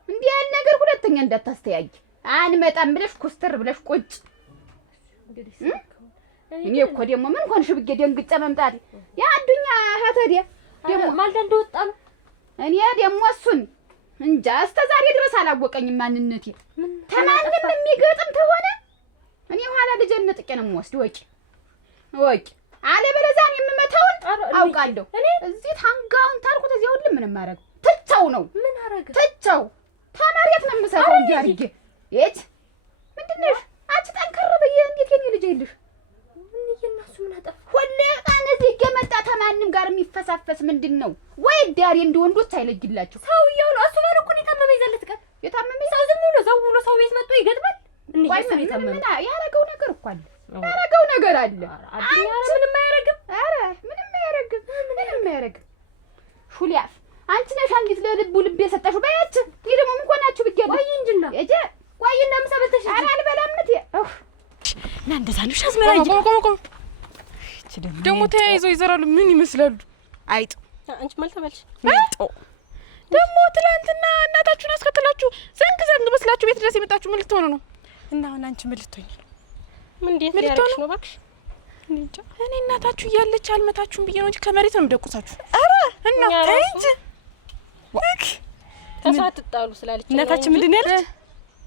እንዲህ ያለ ነገር ሁለተኛ እንዳታስተያይ አንመጣም ብለሽ ኩስተር ብለሽ ቁጭ እኔ እኮ ደግሞ ምን ሆንሽ ብዬ ደንግጬ መምጣት ያ አዱኛ ሀተዲያ ደግሞ ማልዳ እንደወጣ ነው እኔ ደግሞ እሱን እንጃ እስከ ዛሬ ድረስ አላወቀኝም ማንነቴ ተማንም የሚገጥም ተሆነ እኔ ኋላ ልጄን ነጥቄ ነው የምወስድ ወቂ አለበለዚያ እኔ የምመታውን አውቃለሁ እዚህ ታንጋውን ታልኩት እዚያው ሁሉ ምንም ማረግ ትቻው ነው ምን አረገ ትቻው ተማሪያት ነው የምሰራው እንጂ አድርጌ እት ምንድነሽ አንቺ ጠንከር በየ እንዴት የኔ ልጅ ይልሽ ምን እየናሱ ምን አጠፋ ሁሌ ቀን እዚህ ገመጣ ተማንም ጋር የሚፈሳፈስ ምንድነው ወይ ዳሪ እንደ ወንዶች አይለጅላችሁ ሰውየው ነው እሱ ማለት እኮ የታመመ ይዘለት ቀን የታመመ ሰው ዝም ብሎ ሰው ቤት መጥቶ ይገጥማል እንዴ ምን ያረገው ነገር እኮ አለ ያረገው ነገር አለ ምንም አያረግም አረ ምንም አያረግም ሹሊያፍ አንቺ ነሽ አንዲት ለልቡ ልብ የሰጠሽው ባያች ይሄ ደግሞ ምን ሆናችሁ ብገባ ወይ እንጅና እጄ ቆይና ምሰበልተሽ አረ አልበላምት እና እንደዛ ነው ሻዝመራይ ቆም ደግሞ ተያይዘው ይዘራሉ ምን ይመስላሉ አይጥ አንቺ ማለት ተበልሽ ደግሞ ትላንትና እናታችሁን አስከተላችሁ ዘንግ መስላችሁ ቤት ድረስ የመጣችሁ ምን ልትሆኑ ነው እና አሁን አንቺ ምን ልትሆኚ ነው ምን እንዴት ያረክሽ ነው ባክሽ እንዴ እኔ እናታችሁ እያለች አልመታችሁም ብዬ ነው እንጂ ከመሬት ነው የምደቁሳችሁ አረ እና ተይኝ ወክ ከሰው አትጣሉ ስላለች እናታችን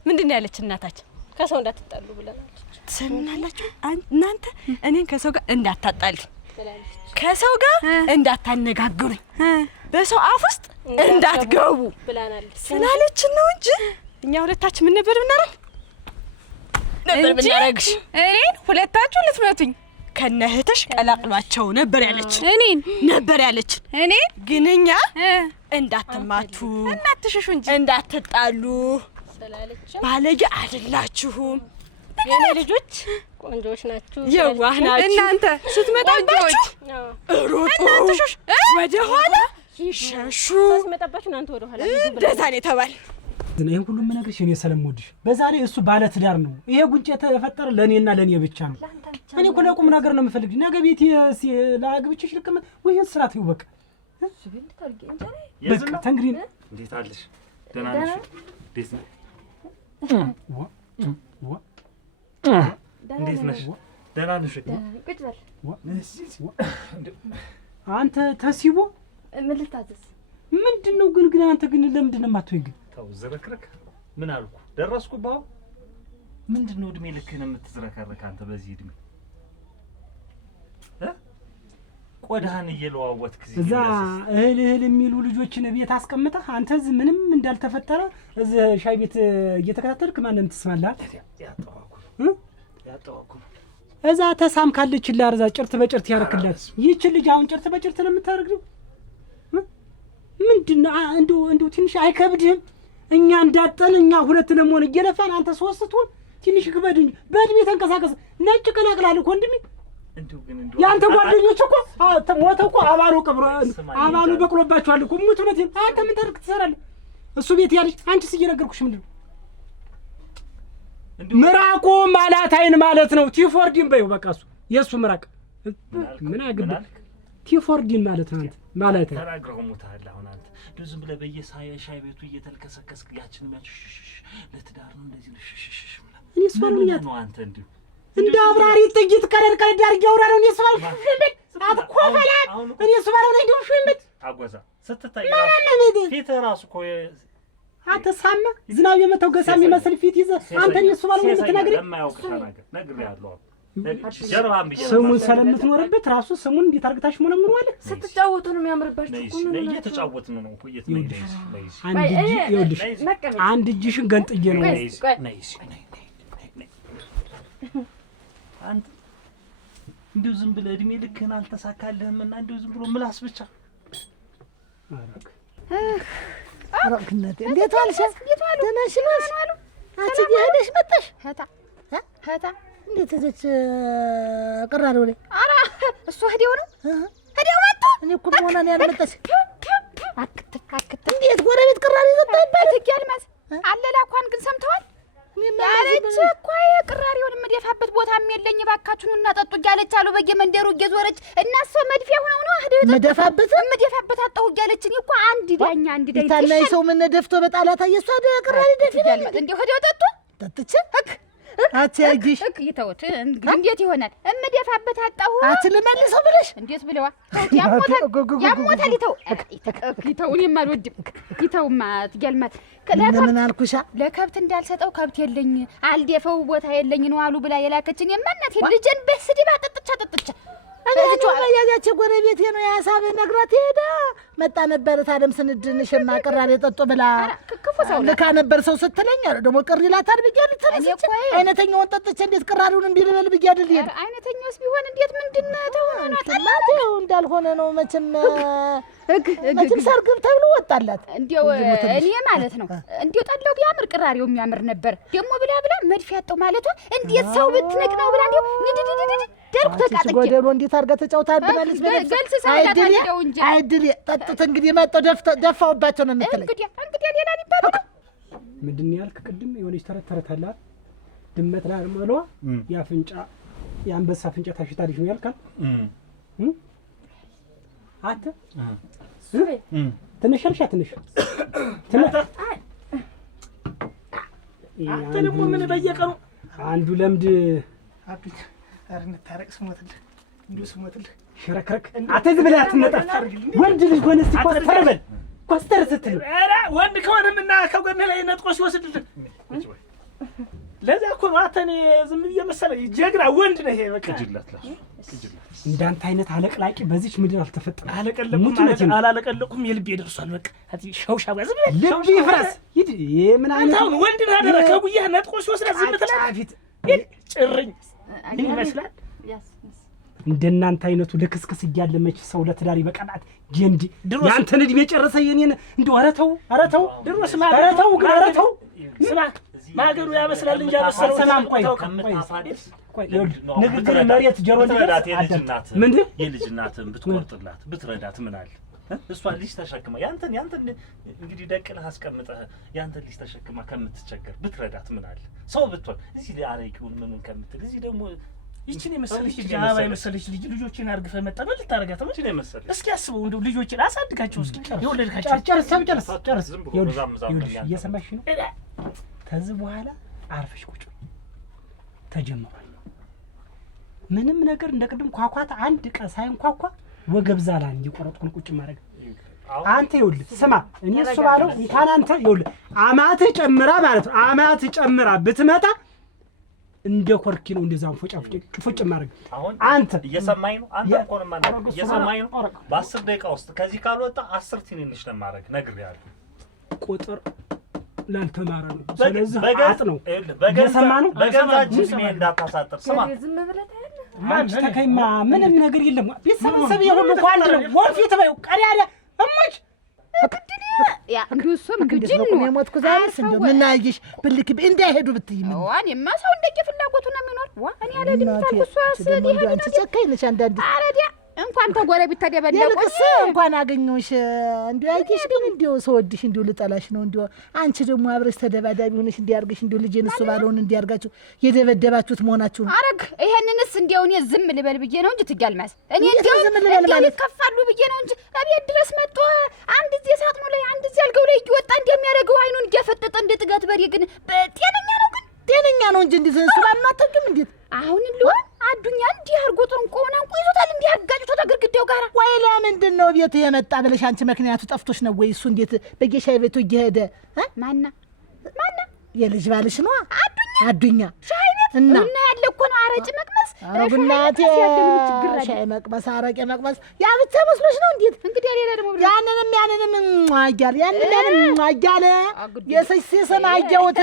ምንድን ነው ያለች እናታችን ከሰው እንዳትጣሉ ብለናለች ትሰምናላችሁ እናንተ እኔን ከሰው ጋር እንዳታጣሉ ከሰው ጋር እንዳታነጋግሩኝ በሰው አፍ ውስጥ እንዳትገቡ ብለናለች ስላለች ነው እንጂ እኛ ሁለታችን ምን ነበር ብናረግሽ እኔን ሁለታችሁ ልትመቱኝ ከነህተሽ ቀላቅሏቸው ነበር ያለች እኔን ነበር ያለች እኔ ግን እኛ እንዳትማቱ እናትሽሹ እንጂ እንዳትጣሉ ስላለች ባለጌ አይደላችሁም የኔ ልጆች ቆንጆች ናችሁ የዋህ ናችሁ እናንተ ስትመጣባችሁ ሩጡ ወደ ኋላ ይሸሹ ስትመጣባችሁ እናንተ ወደ ኋላ እንደዛ ነው የተባለ ይሄን ሁሉ ምን ነገርሽ እኔ ሰለምወድሽ በዛሬ እሱ ባለ ትዳር ነው ይሄ ጉንጭ የተፈጠረ ለኔና ለኔ ብቻ ነው እኔ እኮ ለቁም ነገር ነው የምፈልግ ነገ ቤት ላግብችሽ ልከመት ወይ ስራት ይው በቃ በቃ ተንግሪ እንዴት አለሽ ደህና ነሽ እንዴት ነሽ እንዴት ነሽ ደህና ነሽ ቁጭ በል አንተ ተሲቦ ምን ልታዘዝ ምንድነው ግን አንተ ግን ለምንድነው የማትወይ ግን ታው ዝረክረክ ምን አልኩ ደረስኩባው ምንድነው እድሜ ልክህን የምትዝረከረክ አንተ በዚህ እድሜ ቆዳህን እየለዋወጥክ እዛ እህል የሚሉ ልጆችን ቤት አስቀምጠህ አንተ እዚህ ምንም እንዳልተፈጠረ እዚህ ሻይ ቤት እየተከታተልክ ማንንም ትስማለህ ያጣዋኩ እዛ ተሳም ካለች ላርዛ ጭርት በጭርት ያረክላት ይህች ልጅ አሁን ጭርት በጭርት ለምታረግው ምንድነው እንደው ትንሽ አይከብድህም እኛ እንዳጠን እኛ ሁለት ለመሆን እየለፋን አንተ ሶስት ትሆን ትንሽ ክበድ እንጂ በእድሜ ተንቀሳቀስ ነጭ ቀላቅላል እኮ ወንድሜ ያንተ ጓደኞች እኮ ሞተው እኮ አባሉ በቅሎባቸዋል እኮ ሙት ነው አንተ ምን ታርክ ትሰራለህ እሱ ቤት ያለሽ አንቺስ እየነገርኩሽ ምንድነው ምራቁ ማለት አይን ማለት ነው ቲፎርዲን በይው በቃ እሱ የሱ ምራቅ ምን አግባ ቲፎርዲን ማለት ነው አንተ ማለት ነው ተራግረው ሞታል አሁን አንተ ዝም ብለህ በየሻይ ቤቱ እየተልከሰከስክ ያችን ለትዳር ነው እንደዚህ እኔ ስፋልኛ ነው አንተ እንደ አብራሪ ጥይት ቀለል ዳርጋ ወራው እኔ ስፋል አትኮፈላት እኔ ስፋል ነው እንደው ሽምት አጓዛ ስትታይ ፊት ራሱ እኮ አንተ ሳማ ዝናብ የመታው ገሳ የሚመስል ፊት ይዘ አንተ እኔ ስፋል ነው የምትነግረኝ ለማያውቅ ተናገር ነግሬያለሁ ጀርባም ብዬ ስሙን ስለምትኖርበት ራሱ ስሙን እንዴት አርግታሽ ሞነምሩ አለ ስትጫወቱ ነው የሚያምርባችሁ እኮ ነው እየተጫወትን ነው እኮ አንድ እጅሽን ገንጥዬ ነው አንተ እንደው ዝም ብለህ እድሜ ልክህን አልተሳካልህም እና እንደው ዝም ብሎ ምላስ ብቻ አረግነት እንዴት ዋልሽ? ደህናሽ ነሽ? አንቺ ሄደሽ መጣሽ? ሀታ እንዴት እዚች ቅራሪው ላይ? ኧረ እሱ ሄደው ነው ሄደው መጡ። እኔ እኮ መሆኗን ያልመጣሽ አክት እንዴት ጎረቤት ቅራሪ ዘጣይባል ትያልማዝ አለላኳን ግን ሰምተዋል? ያለች እኮ የቅራሪውን የምደፋበት ቦታም የለኝ እባካችሁን እና ጠጡ እያለች አሉ በየመንደሩ እየዞረች እና እሷ መድፊያ ሆነው ነው ሄደው የምደፋበት አጣሁ እያለች እኔ እኮ አንድ ዳኛ ይታናይ ሰው ምን ደፍቶ በጣላታ የሷ ቅራሪ ደፊ እንዴ ሄደው ጠጥቼ አትያጊሽ ይተውት እንዴት ይሆናል? እምደፋበት አጣሁ አትልመልሰው ብለሽ እንዴት ብለዋ ያሞታል ይተው እኔም አልወድም ይተውማ ትገልማት ምን አልኩሻ ለከብት እንዳልሰጠው ከብት የለኝ አልደፈው ቦታ የለኝ ነው አሉ ብላ የላከችኝ የማናት ልጅን በስድባ ጠጥቻ ያያች ጎረቤት ነው ያሳበ ነግራት ሄዳ መጣ ነበር ታለም ስንድንሽማ ቅራሪ ጠጡ ብላ ክፉ ሰው ልካ ነበር ሰው ስትለኝ ደግሞ ቅር ይላታል ብያለሁ ተነስቼ አይነተኛውን ጠጥቼ እንዴት ቅራሪውን እምቢ ልበል ብያለሁ ይሄ አይነተኛውስ ቢሆን እንዴት ምንድነው ተሆነ ታላቴው እንዳልሆነ ነው መቼም ሰርግም ተብሎ ወጣላት እንዴው እኔ ማለት ነው እንዴው ጠላው ቢያምር ቅራሪው የሚያምር ነበር ደግሞ ብላ መድፍ ያጣው ማለቷ እንዴት ሰው ብትነቅ ነው ብላ እንዴው ንድድድድ ደርኩ ተቃጥቄ ጎደሎ እንዴት አድርጋ ተጫውታብናለች በገልጽ አይድል ጠጥት እንግዲህ መጣው ደፋውባቸው ነው የምትለኝ እንግዲህ ሌላ ሊባል ምንድን ያልክ ቅድም የሆነች ተረት አላት ድመት ላይ አርማለዋ ያፍንጫ የአንበሳ ፍንጫ ታሽታልሽ ነው ያልካል አተ ትንሽ አልሻ ትንሽ አንተ ደግሞ ምን በየቀኑ አንዱ ለምድ አብይ አርነ ታረቅ ስሞትልህ እንዲሁ ስሞትልህ ሸረክረክ አትዝ ብለህ አትነጣ ወንድ ልጅ ሆነስ ተረበል ኮስተር ስትል ኧረ ወንድ ከሆነምና ከጎን ላይ ነጥቆ ሲወስድልህ ለዛ እኮ ነው አተኔ ዝም ብዬ መሰለኝ ጀግና ወንድ ነህ። ይሄ በቃ ቅጅላት እንዳንተ አይነት አለቅላቂ በዚች ምድር አልተፈጠረም። አላለቀለቁም የልቤ ደርሷል። በቃ አቲ ሸውሻው ዝም ብለህ ልብ ይፍረስ ይድ የምን አይነት አሁን ወንድ ነህ አደረ ከጉያ ነጥቆ ሲወስድ ዝም ብለህ ጫፊት ጭርኝ ይመስላል። እንደናንተ አይነቱ ለክስክስ እያለ መች ሰው ለትዳር ይበቃናት ጀንዲ ያንተን እድሜ ጨረሰ የኔን እንደው አረተው ድሮስ አረተው ስማ ማገሩ ያመስላል እንጂ አበሰለው ሰላም ቆይ ንግግር መሬት ጀሮ እንዲረዳት የልጅ እናትን ብትቆርጥላት ብትረዳት ምን አለ እሷ ልጅ ተሸክማ ያንተን እንግዲህ ደቅለህ አስቀምጠህ ያንተን ልጅ ተሸክማ ከምትቸገር ብትረዳት ምን አለ ሰው ብትሆን እዚህ ላይ አረቂውን ምኑን ከምትል እዚህ ደግሞ ይቺን የመሰለች ልጅ አበባ የመሰለች ልጅ ልጆችን አርግፈህ መጣ ምን ልታረጋት ነው? ይቺን የመሰለች እስኪ አስበው እንደው ልጆችን አሳድጋቸው እስኪ የወለድካቸው ጨርስ እየሰማሽ ነው። ከዚህ በኋላ አርፈሽ ቁጭ ተጀምሯል። ምንም ነገር እንደቅድም ኳኳታ አንድ ቀን ሳይንኳኳ ወገብ ዛላን እየቆረጥኩን ቁጭ ማድረግ አንተ ይኸውልህ ስማ እኔ እሱ ባለው እንኳን አንተ ይኸውልህ አማትህ ጨምራ ማለት ነው አማትህ ጨምራ ብትመጣ እንደ ኮርኪ ነው እንደዛም ፎጫ ማድረግ አንተ እየሰማኝ ነው አንተ እንኳን ማን እየሰማኝ ነው በ10 ደቂቃ ውስጥ ከዚህ ካልወጣ 10 ትንንሽ ለማድረግ ነግሬያለሁ ቁጥር ላልተማረ ነው ስለዚህ አጥ ነው በገሰማ ነው በገዛጅ ስሜ እንዳታሳጥር ስማ ዝም ብለህ አንተ ተከይማ ምንም ነገር የለም ቤተሰብ የሁሉ ቋንድ ነው ወርፊት በይው ቀሪያለ እሞች ያ እንዱሱም ግጅን ነው የሞትኩ ዛሬስ እንደው ምን አይሽ ብልክ እንዳይሄዱ ብትይ ምን ዋኔማ ሰው እንደየፍላጎቱ ነው የሚኖር ዋ እኔ አለድም ታልኩስ ስለዚህ እንደው አንቺ ጨካኝ ነሽ አንዳንድ አረዲያ እንኳን ተጎረቤት ተደበለቁስ እንኳን አገኘሁሽ እንደው አይሽ ግን እንደው ሰውድሽ እንደው ልጠላሽ ነው እንደው አንቺ ደግሞ አብረሽ ተደባዳቢ ሆነሽ እንዲያርግሽ እንደው ልጄን እሱ ባለውን እንዲያርጋችሁ የደበደባችሁት መሆናችሁ ነው አረግ ይሄንንስ እንደው እኔ ዝም ልበል ብዬ ነው እንጂ ትጋልማስ እኔ እንደው ዝም ልበል ማለት ይከፋሉ ብዬ ነው እንጂ አቤት ድረስ መጥቶ አንድ እዚህ ሳጥኑ ላይ አንድ እዚህ አልገው ላይ እየወጣ እንደሚያደርገው አይኑን እየፈጠጠ እንደ ጥጋት በሬ ግን ጤነኛ ነው ግን ጤነኛ ነው እንጂ እንዴ እሱ ባልማተውም እንዴ አሁን ልው አዱኛ እንዲህ አርጎ ጥንቆና ይዞታል እንዲህ አጋጭቶ ተግርግዴው ጋር ወይ ለምንድን ነው ቤት የመጣ ብለሽ አንቺ ምክንያቱ ጠፍቶሽ ነው ወይ እሱ እንዴት በየሻይ ቤቱ እየሄደ ማና የልጅ ባልሽ ነው አዱኛ ሻይ ቤት እና ያለ እኮ ነው አረጭ መቅመስ አረጉናቴ ሻይ መቅመስ አረቄ መቅመስ ያ ብቻ መስሎሽ ነው እንዴት እንግዲህ ሌላ ደግሞ ያንንም አያለ ያንንም አያለ የሰሰሰና አያውት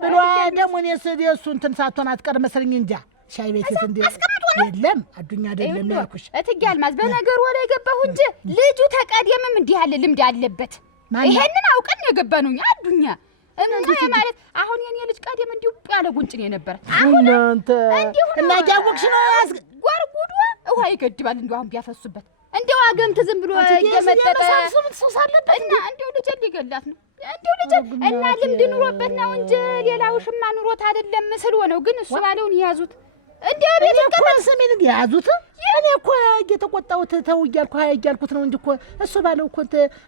ብሎ ደግሞ እኔስ የእሱ እንትን ሳትሆን አትቀር መሰለኝ እንጃ ሻይ ቤት እንዴ አስቀምጦ ነው የለም አዱኛ አይደለም ያልኩሽ እትዬ አልማዝ በነገሩ ወደ ገባሁ እንጂ ልጁ ተቀደምም እንዲህ ያለ ልምድ አለበት ይሄንን አውቀን የገባነው አዱኛ እና ማለት አሁን የኔ ልጅ ቀደም እንዲሁ ያለ ጉንጭ ነው ነበር አሁን እና ያወቅሽ ነው ጓርጉዱ ውሃ ይገድባል እንዲሁ አሁን ቢያፈሱበት እንዲሁ አገምት ዝም ብሎ እየመጠጠ እና እንዲሁ ልጅ ሊገላት ነው እንዲሁ ልጅ እና ልምድ ኑሮበት ነው እንጂ ሌላው ሽማ ኑሮት አይደለም ምስል ሆነው ግን እሱ ባለውን ያዙት እንዴ ቤት ከመሰ ምን ያዙት እኔ እኮ እየተቆጣሁት ተው እያልኩት ነው እንጂ እኮ እሱ ባለው እኮ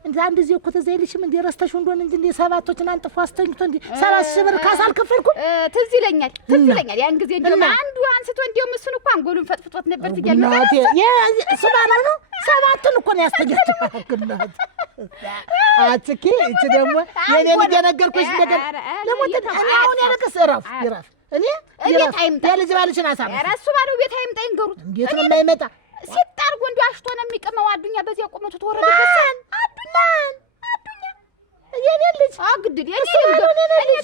እንደ አንድ ጊዜ እኮ ተዘይልሽም እንደ ረስተሽው እንደሆነ እንጂ ሰባቶችን አንጥፎ አስተኝቶ እንጂ 7,000 ብር ካሳ አልከፈልኩም ትዝ ይለኛል ያን ጊዜ እንደውም አንዱ አንስቶ እንደውም እሱን እኮ አንጎሉን ፈጥፍጦት ነበር ትገልናት እሱ ባለው ነው ሰባቱን እኮ ነው ያስተኛቸው ግናት አትኪ እቺ ደግሞ የኔ ልጅ ነገርኩሽ ነገር ለሞት አሁን ያለከስ ይራፍ እኔ ቤት አይምጣ የልጅ ባልሽን አሳማ እራሱ ባለው ቤት አይምጣ ይንገሩት እንዴት ነው የማይመጣ ሲጣር ጎንዶ አሽቶ ነው የሚቀመው አዱኛ በዚያ ቆመቱ ተወረደበት አዱኛ የኔ ልጅ አግድል የኔ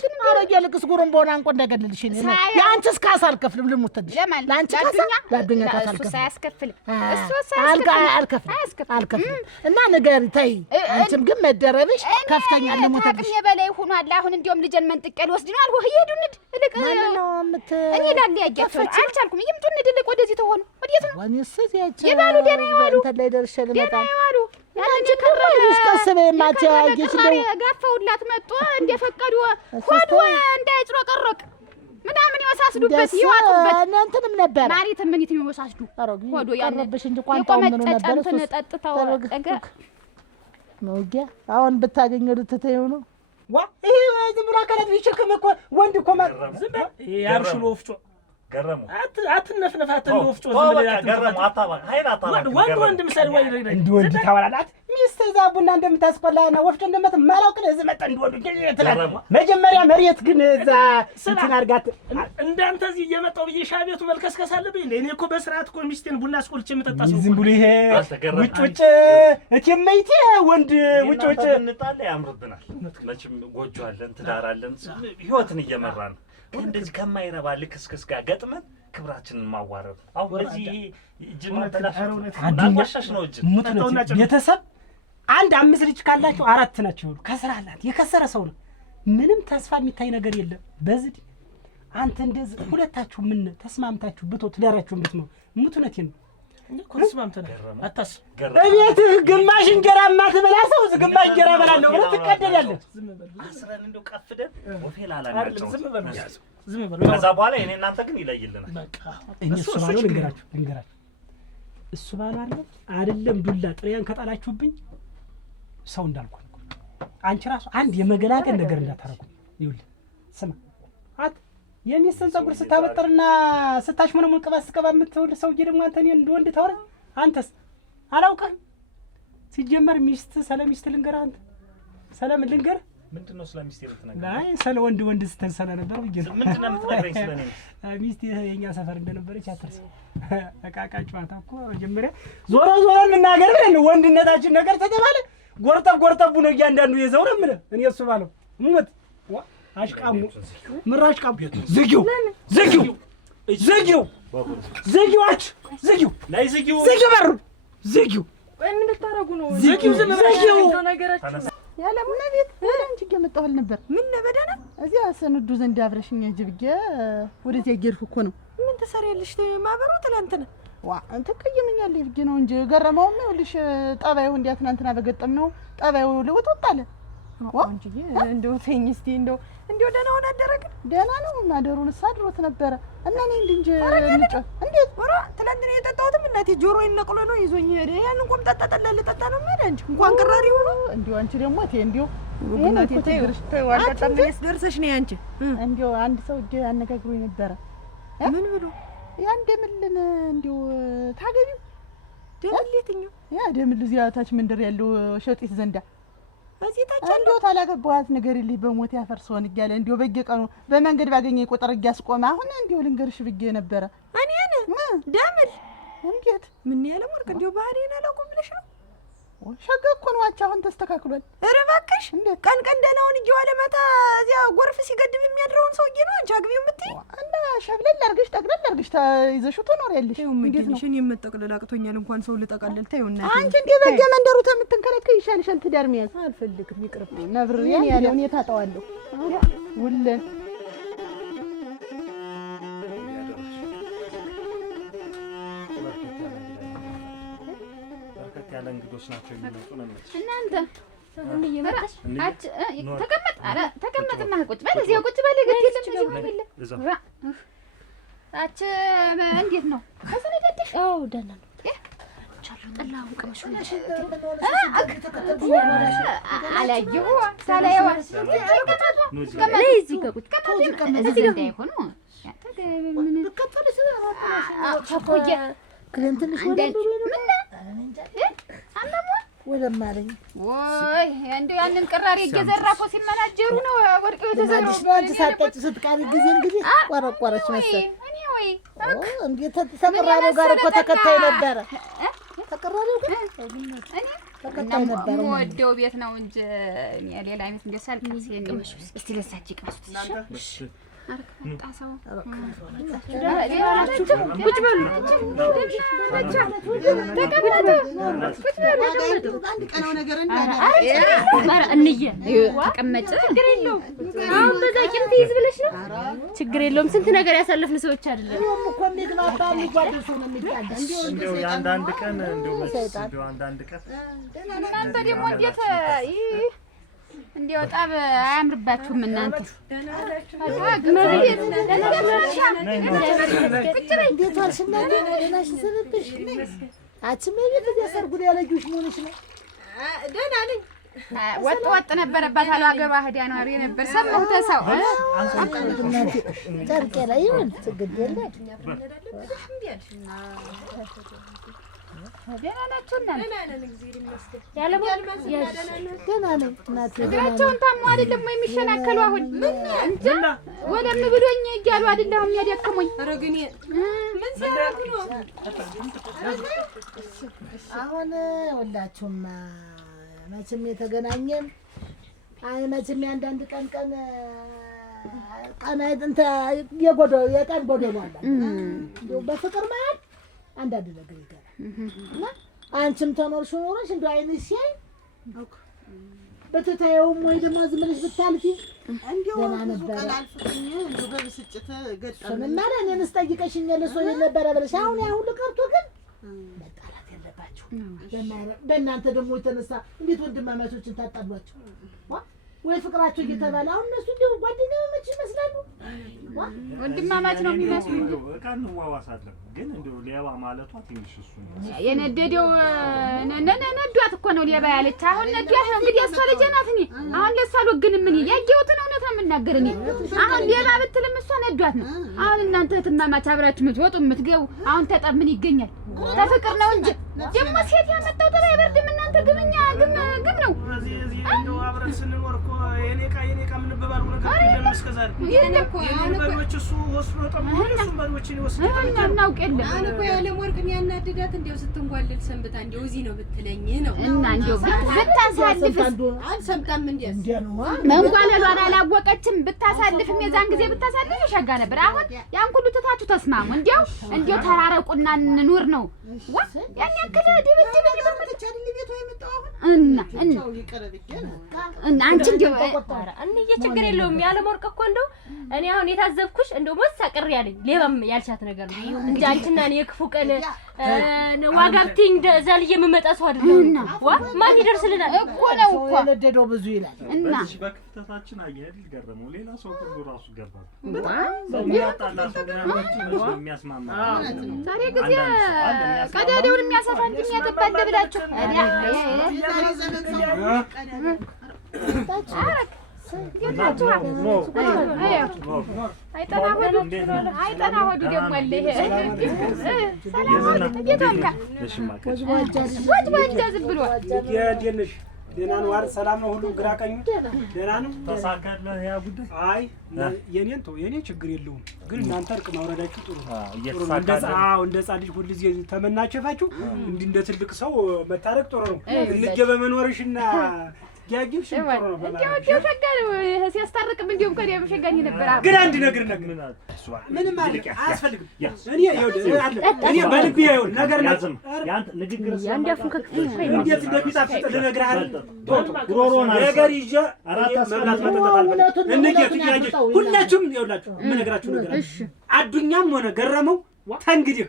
ግን አረጋለ ለቅስ ጉሩን ቦና አንቆ እንደገለልሽ ነው ያንቺስ ካሳ አልከፍልም ልሙትልሽ ላንቺ ካሳ ለአዱኛ ካሳ አልከፍልም ሳያስከፍል እሱ አልከፍልም እና ነገር ታይ አንቺም ግን መደረብሽ ከፍተኛ ልሙትልሽ የበላይ ሆኗል አሁን እንደውም ልጅን መንጥቀል ወስድ ነው አልሆ ይሄዱንድ ልቅ እኔ ላል ያያቸው አልቻልኩም ይምጡን ድልቅ ወደዚህ ተሆኑ ወዴት ነው ወንስ ያቺ ይባሉ ደና ይዋሉ ተላይ ደርሼ ልመጣ ይዋሉ አንቺ ከረሽ ከሰበ ማቻጌች ነው ጋፈውላት መጥቶ እንደፈቀዱ ሆዱ እንዳይጭሮቀሮቅ ምናምን ይወሳስዱበት ይዋጡበት እናንተንም ነበር ማሪት ምን ይወሳስዱ ሆዱ ያነበሽ እንጂ ቋንቋው ምን ነበር እሱ ተጠጥተው ጠገ ነውያ አሁን ብታገኘው ልትተዩ ነው ዋ ይሄ ዝም ብሎ አካላት ቢችክም እኮ ወንድ እኮ ዝም በል ያርሽሎ ወፍጮ ገረሙ አትነፍነፍ አትነፍጮ ዝም ብለ ገረሙ አታባ ኃይል አታባ ወንድ ምሳሌ ወይ እንዲ ወንድ ታወራላት ሚስት እዛ ቡና እንደምታስቆላ ነው ወፍጮ እንደምትማላው ግን እዚህ መጣ እንዲወዱ ይተላል መጀመሪያ መሪት ግን እዛ እንትን አርጋት እንዳንተ እዚህ እየመጣው በየሻቤቱ መልከስከስ አለብኝ እኔ እኮ በስርዓት እኮ ሚስቴን ቡና አስቆልቼ የምጠጣ ሰው ዝም ብሎ ይሄ ውጭ እቴመይቴ ወንድ ውጭ እንጣለ ያምርብናል መቼም ጎጆ አለን ትዳር አለን ህይወትን እየመራን እንደዚህ ከማይረባ ልክስክስ ጋር ገጥመን ክብራችንን ማዋረድ አሁን በዚህ ጅምነት አድማሻሽ ነው እጅ ሙተውና ቤተሰብ አንድ 5 ልጅ ካላችሁ 4 ናቸው ከስራላት የከሰረ ሰው ነው ምንም ተስፋ የሚታይ ነገር የለም በዚህ አንተ እንደዚህ ሁለታችሁ ምን ተስማምታችሁ ብትወት ትዳራችሁን ብትመው ሙቱነት ነው ተስማምተናል አታስ እቤት ግማሽ እንጀራ ማትበላ ሰው ግማሽ እንጀራ በላለሁ ብለህ ትቀደዳለህ አስረን እንደው ቀፍደን ወፌላ አላናቸው ዝም በሉ ከዛ በኋላ እኔ እናንተ ግን ይለይልናል በቃ እሱ ባለው ልንገራችሁ እሱ ባለው አይደለም ዱላ ጥሪያን ከጣላችሁብኝ ሰው እንዳልኩ አንቺ ራሱ አንድ የመገላገል ነገር እንዳታረጉ ይውል ስማ አት የሚስትን ፀጉር ስታበጥርና ስታሽመነሙን ቅባት ስቀባ የምትወል ሰውዬ ደግሞ አንተ እኔ እንደወንድ ታወራ አንተስ አላውቅም ሲጀመር ሚስት ሰለሚስት ልንገርህ አንተ ሰላም ልንገርህ ምንድነው ስለሚስት የምትነግረኝ አይ ሰለ ወንድ ስተሰለ ነበር ብዬ ምንድነው የምትነግረኝ ስለኔ ሚስት የኛ ሰፈር እንደነበረች አትርስ አቃቃ ጨዋታ እኮ መጀመሪያ ዞሮ እንናገር ነው ወንድነታችን ነገር ተተባለ ጎርጠቡ ነው እያንዳንዱ የዘውረ ምን እኔ እሱ ባለው ሙት አሽቃሙ ምራሽ ቃሙ ዝጊው ላይ ዝጊው በሩ ዝጊው ወይ ምን ልታረጉ ነው ዝጊው ነገራችሁ ያለሙና ቤት ወደ አንቺ ገመጣሁል ነበር ምን ነበደና እዚያ ሰንዱ ዘንድ አብረሽኝ ጅብጌ ወደዚያ ገርኩ እኮ ነው ምን ተሰሪያለሽ ማበሩ ትላንትና ዋ አንተ ቀየመኛለህ ይብጌ ነው እንጂ ገረመው ነው ልሽ ጠባዩ እንዲያ ትናንትና በገጠም ነው ጠባዩ ለወጣለ አንቺ እንደው ተኝ እስቲ እንደው ደህና ሆነ አደረገ ደህና ነው ማደሩን ሳድሮት ነበር እና እኔ እንጂ እንዴት ወራ ትላንትና የጠጣሁትም እናቴ ጆሮ ይነቅሎ ነው ይዞኝ ሄደ ያን ቆም ጠጣጠላል ጠጣ ነው ማለት አንቺ እንኳን ቅራሪ ሆኖ እንደው አንቺ ደግሞ እንደው እናቴ ተይርሽ ተዋጣጣም ደርሰሽ ነው አንቺ እንደው አንድ ሰው እጄ አነጋግሮኝ ነበር ምን ብሎ ያን ደምልን እንደው ታገቢው ደምልትኛው ያ ደምል እዚያ ታች መንደር ያለው ሸውጤት ዘንዳ በዚህ ታች እንደው ታላገባዋት ነገር ይልይ በሞት ያፈርሰውን ይያለ እንደው በየቀኑ በመንገድ ባገኘ ቁጥር እያስቆመ አሁን እንደው ልንገርሽ ብዬ ነበር እኔን ደምል እንዴት ምን ያለ ወርቅ እንደው ባህሪና ለቁም ብለሽ ነው ሸጋ እኮ ነው። አሁን ተስተካክሏል። ኧረ እባክሽ ቀን ቀን ደህናውን እየዋለ ማታ እዚያ ጎርፍ ሲገድብ የሚያድረውን ሰውዬ ነው አንቺ አግቢው የምትይ እና ሸብለል አድርገሽ ጠቅለል አድርገሽ ይዘሽው ትኖሪያለሽ። እንዴት ነው? እኔ የምጠቅልል አቅቶኛል እንኳን ሰው ልጠቀልል። ተይውና አንቺ እንደ በየመንደሩ ተምትንከለከይ ይሻልሻል። ትዳር መያዝ አልፈልግም። ይቅርብኝ። ነብር የኔ ያለውን የታጣዋለሁ ውለን ያለ እንግዶች ናቸው የሚመጡ ነው ማለት እናንተ ተቀመጥ። ኧረ ተቀመጥና ቁጭ በል እዚያው ቁጭ በል። ግድ የለም እዚያው በል። አች እንዴት ነው ከሰነደደሽ? አዎ ደህና ነው። ጠላውን ቀመሽ አላየሁ ሳላየው እዚህ ጋር ቁጭ እዚህ ጋር እንዳይሆኑ ክለንትንሽ ወለማለኝ ወይ እንደው ያንን ቅራሪ እየዘራ እኮ ሲመናጀሩ ነው ወርቄው የተዘራው። አንቺ ሳጠጭ ስትቃሪ ጊዜ እንግዲህ ቆረቆረች መሰል። እኔ ወይ እንዴት ተቀራሪው ጋር እኮ ተከታይ ነበረ። ተቀራሪው ጋር ተከታይ ነበረ። ወደው ቤት ነው እንጂ እኔ ሌላ አይነት እንደሳል ከሲነሽ እስቲ ለሳጭ ቅመሱት። እሺ ጣሳው ቁጭ በሉ ችግር የለውም። ስንት ነገር ያሳለፍን ሰዎች አይደለም። እንደው አንዳንድ ቀን እንደው አንዳንድ ቀን እናንተ ደግሞ እንዴት እንዴው ጣብ አያምርባችሁም እናንተ። ወጥ ነበረባት አሉ አገባ ህዲያ ነው ነበር ሰማሁ ተሰው ጨርቄ ላይ ይሁን ችግር የለም። ደህና ናችሁ እናንተ? ደህና ነኝ እናቴ። እግራቸውን ታሞ አይደለም ወይ የሚሸናከሉ? አሁን እንጃ ወለም ብሎኝ እያሉ አይደለም የሚያደክሙኝ። ኧረ ግን ምን ሲያደርጉ ነው? አሁን ሁላችሁማ መቼም የተገናኘን መቼም የአንዳንድ ቀን የቀን ጎደሎ አለ። እንደው በፍቅር መሀል አንዳንድ ነገር ይገባል እና አንቺም ተኖርሽ ኖረሽ እንደው አይንሽ ሲያይ በተታየውም ወይ ደግሞ ዝም ብለሽ ብታልፊ ደህና ነበረ። እንደው በብስጭት ገጠመኝ እና እኔንስ ጠይቀሽኛል እሱ ነበረ ብለሽ አሁን ያ ሁሉ ቀርቶ ግን መጣላት የለባችሁ። በእናንተ ደግሞ የተነሳ እንዴት ወንድማማቾችን ታጣሏቸው ወይ ፍቅራቸው እየተባለ አሁን እነሱ እንደው ጓደኛሞች ይመስላሉ። ወንድማማች ነው የሚመስሉ። በቃ እንዋዋሳለን ግን እንደው ሌባ ማለቷ ትንሽ እሱ ነው የነደደው ነዷት እኮ ነው ሌባ ያለች። አሁን ነዷት ነው እንግዲህ እሷ ልጅ ናት። እኔ አሁን ለእሷ አልወግንም። እኔ ያየሁትን እውነት ነው የምናገር። እኔ አሁን ሌባ ብትልም እሷ ነዷት ነው። አሁን እናንተ እህትማማች አብራችሁ የምትወጡ የምትገቡ አሁን ተጠብ ምን ይገኛል? ተፍቅር ነው እንጂ ደግሞ ሴት ያመጣው ተራ አይበርድም። እናንተ ግምኛ ግም ነው እንደው አብረን ስንኖር እኮ የኔ ዕቃ የምንበባሉ ነገር የለም እስከ ዛሬ። የኔን በሬዎች እሱ ወስዶ ጠምዶ እሱም በሬዎችን ይወስዳል። እናውቅ የለም አሁን እኮ ያለም ወርቅን ያናድዳት እንደው ስትንጓልል ሰንብታ እንደው እዚህ ነው ብትለኝ ነው እና እንደው ብታሳልፍስ አልሰምታም እንዴስ መንጓለሏን አላወቀችም። ብታሳልፍም የዛን ጊዜ ብታሳልፍ ሸጋ ነበር። አሁን ያን ሁሉ ትታችሁ ተስማሙ። እንደው ተራረቁና እንኑር ነው ዋ ያን ያክል ደብደብ እና አንቺ እንደው እንዬ ችግር የለውም። ያለም ወርቅ እኮ እንደው እኔ አሁን የታዘብኩሽ እንደው ሞሳ ቅር ያለኝ ሌባም ያልሻት ነገር ነው እንጂ አንቺና እኔ የክፉ ቀን ዋጋ ብትይኝ ዛልዬ የምመጣ ሰው አይደለም። ዋ ማን ይደርስልናል እኮ ነው እኮ የነደደው ብዙ ይላል እና በክፍተታችን አየህ ገረመው ሌላ ሰው ሁሉ ራሱ ገባ ሰው ያጣላ ሰው የሚያስማማ ዛሬ ጊዜ ቀዳዳውን የሚያሰፋ እንጂ የሚያጠባል ብላችሁ አይጠና ሆዱ ደግሞ አለ። ይሄ ሰላም ጌታምካ ወጅ ዝም ብሎ ደህና ነው አይደል? ሰላም ነው ሁሉም? ግራ ቀኙ ደህና ነው? ተሳካለህ ያ ጉዳይ? አይ የኔን ተው፣ የኔ ችግር የለውም። ግን እናንተ እርቅ ማውረዳችሁ ጥሩ ነው። እንደ ሕፃን ልጅ ሁልጊዜ ተመናቸፋችሁ እንዲህ እንደ ትልቅ ሰው መታረቅ ጥሩ ነው። ልጅ በመኖርሽና ያጊብሽ ጥሩ ነው። እንዲያው ሸጋ ነው ሲያስታርቅም እንዲያው እንኳን ያመሸጋኝ ነበር። ግን አንድ ነገር ምንም አያስፈልግም። እኔ በልቤ ይኸውልህ ነገር ያንተ ንግግር ያንዳፉን ከክፍል እንዴት እንደሚጣፍጥ ልነግርህ አይደል? ጉሮሮን ነገር ይዤ መብላት መጠጣት አልፈልግም። እንዴት እያየሽ ሁላችሁም ይኸውላችሁ የምነግራችሁ ነገር አለ። አዱኛም ሆነ ገረመው ተንግዲህ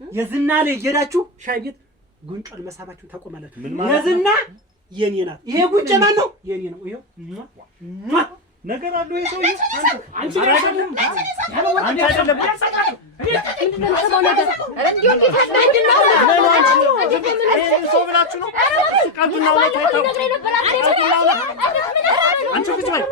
የዝና ላይ እየሄዳችሁ ሻይ ቤት ጉንጮን መሳባችሁን ታቆማላችሁ። የዝና የኔ ናት። ይሄ ጉንጭ ማን ነው? የኔ ነው። ይሄው ነገር አለው ይሄ ሰውዬ። አንቺ አይደለም አንቺ አይደለም ሰው ብላችሁ ነው ቀልዱና እውነቱ አይታወቅም። አንቺ ቁጭ በይ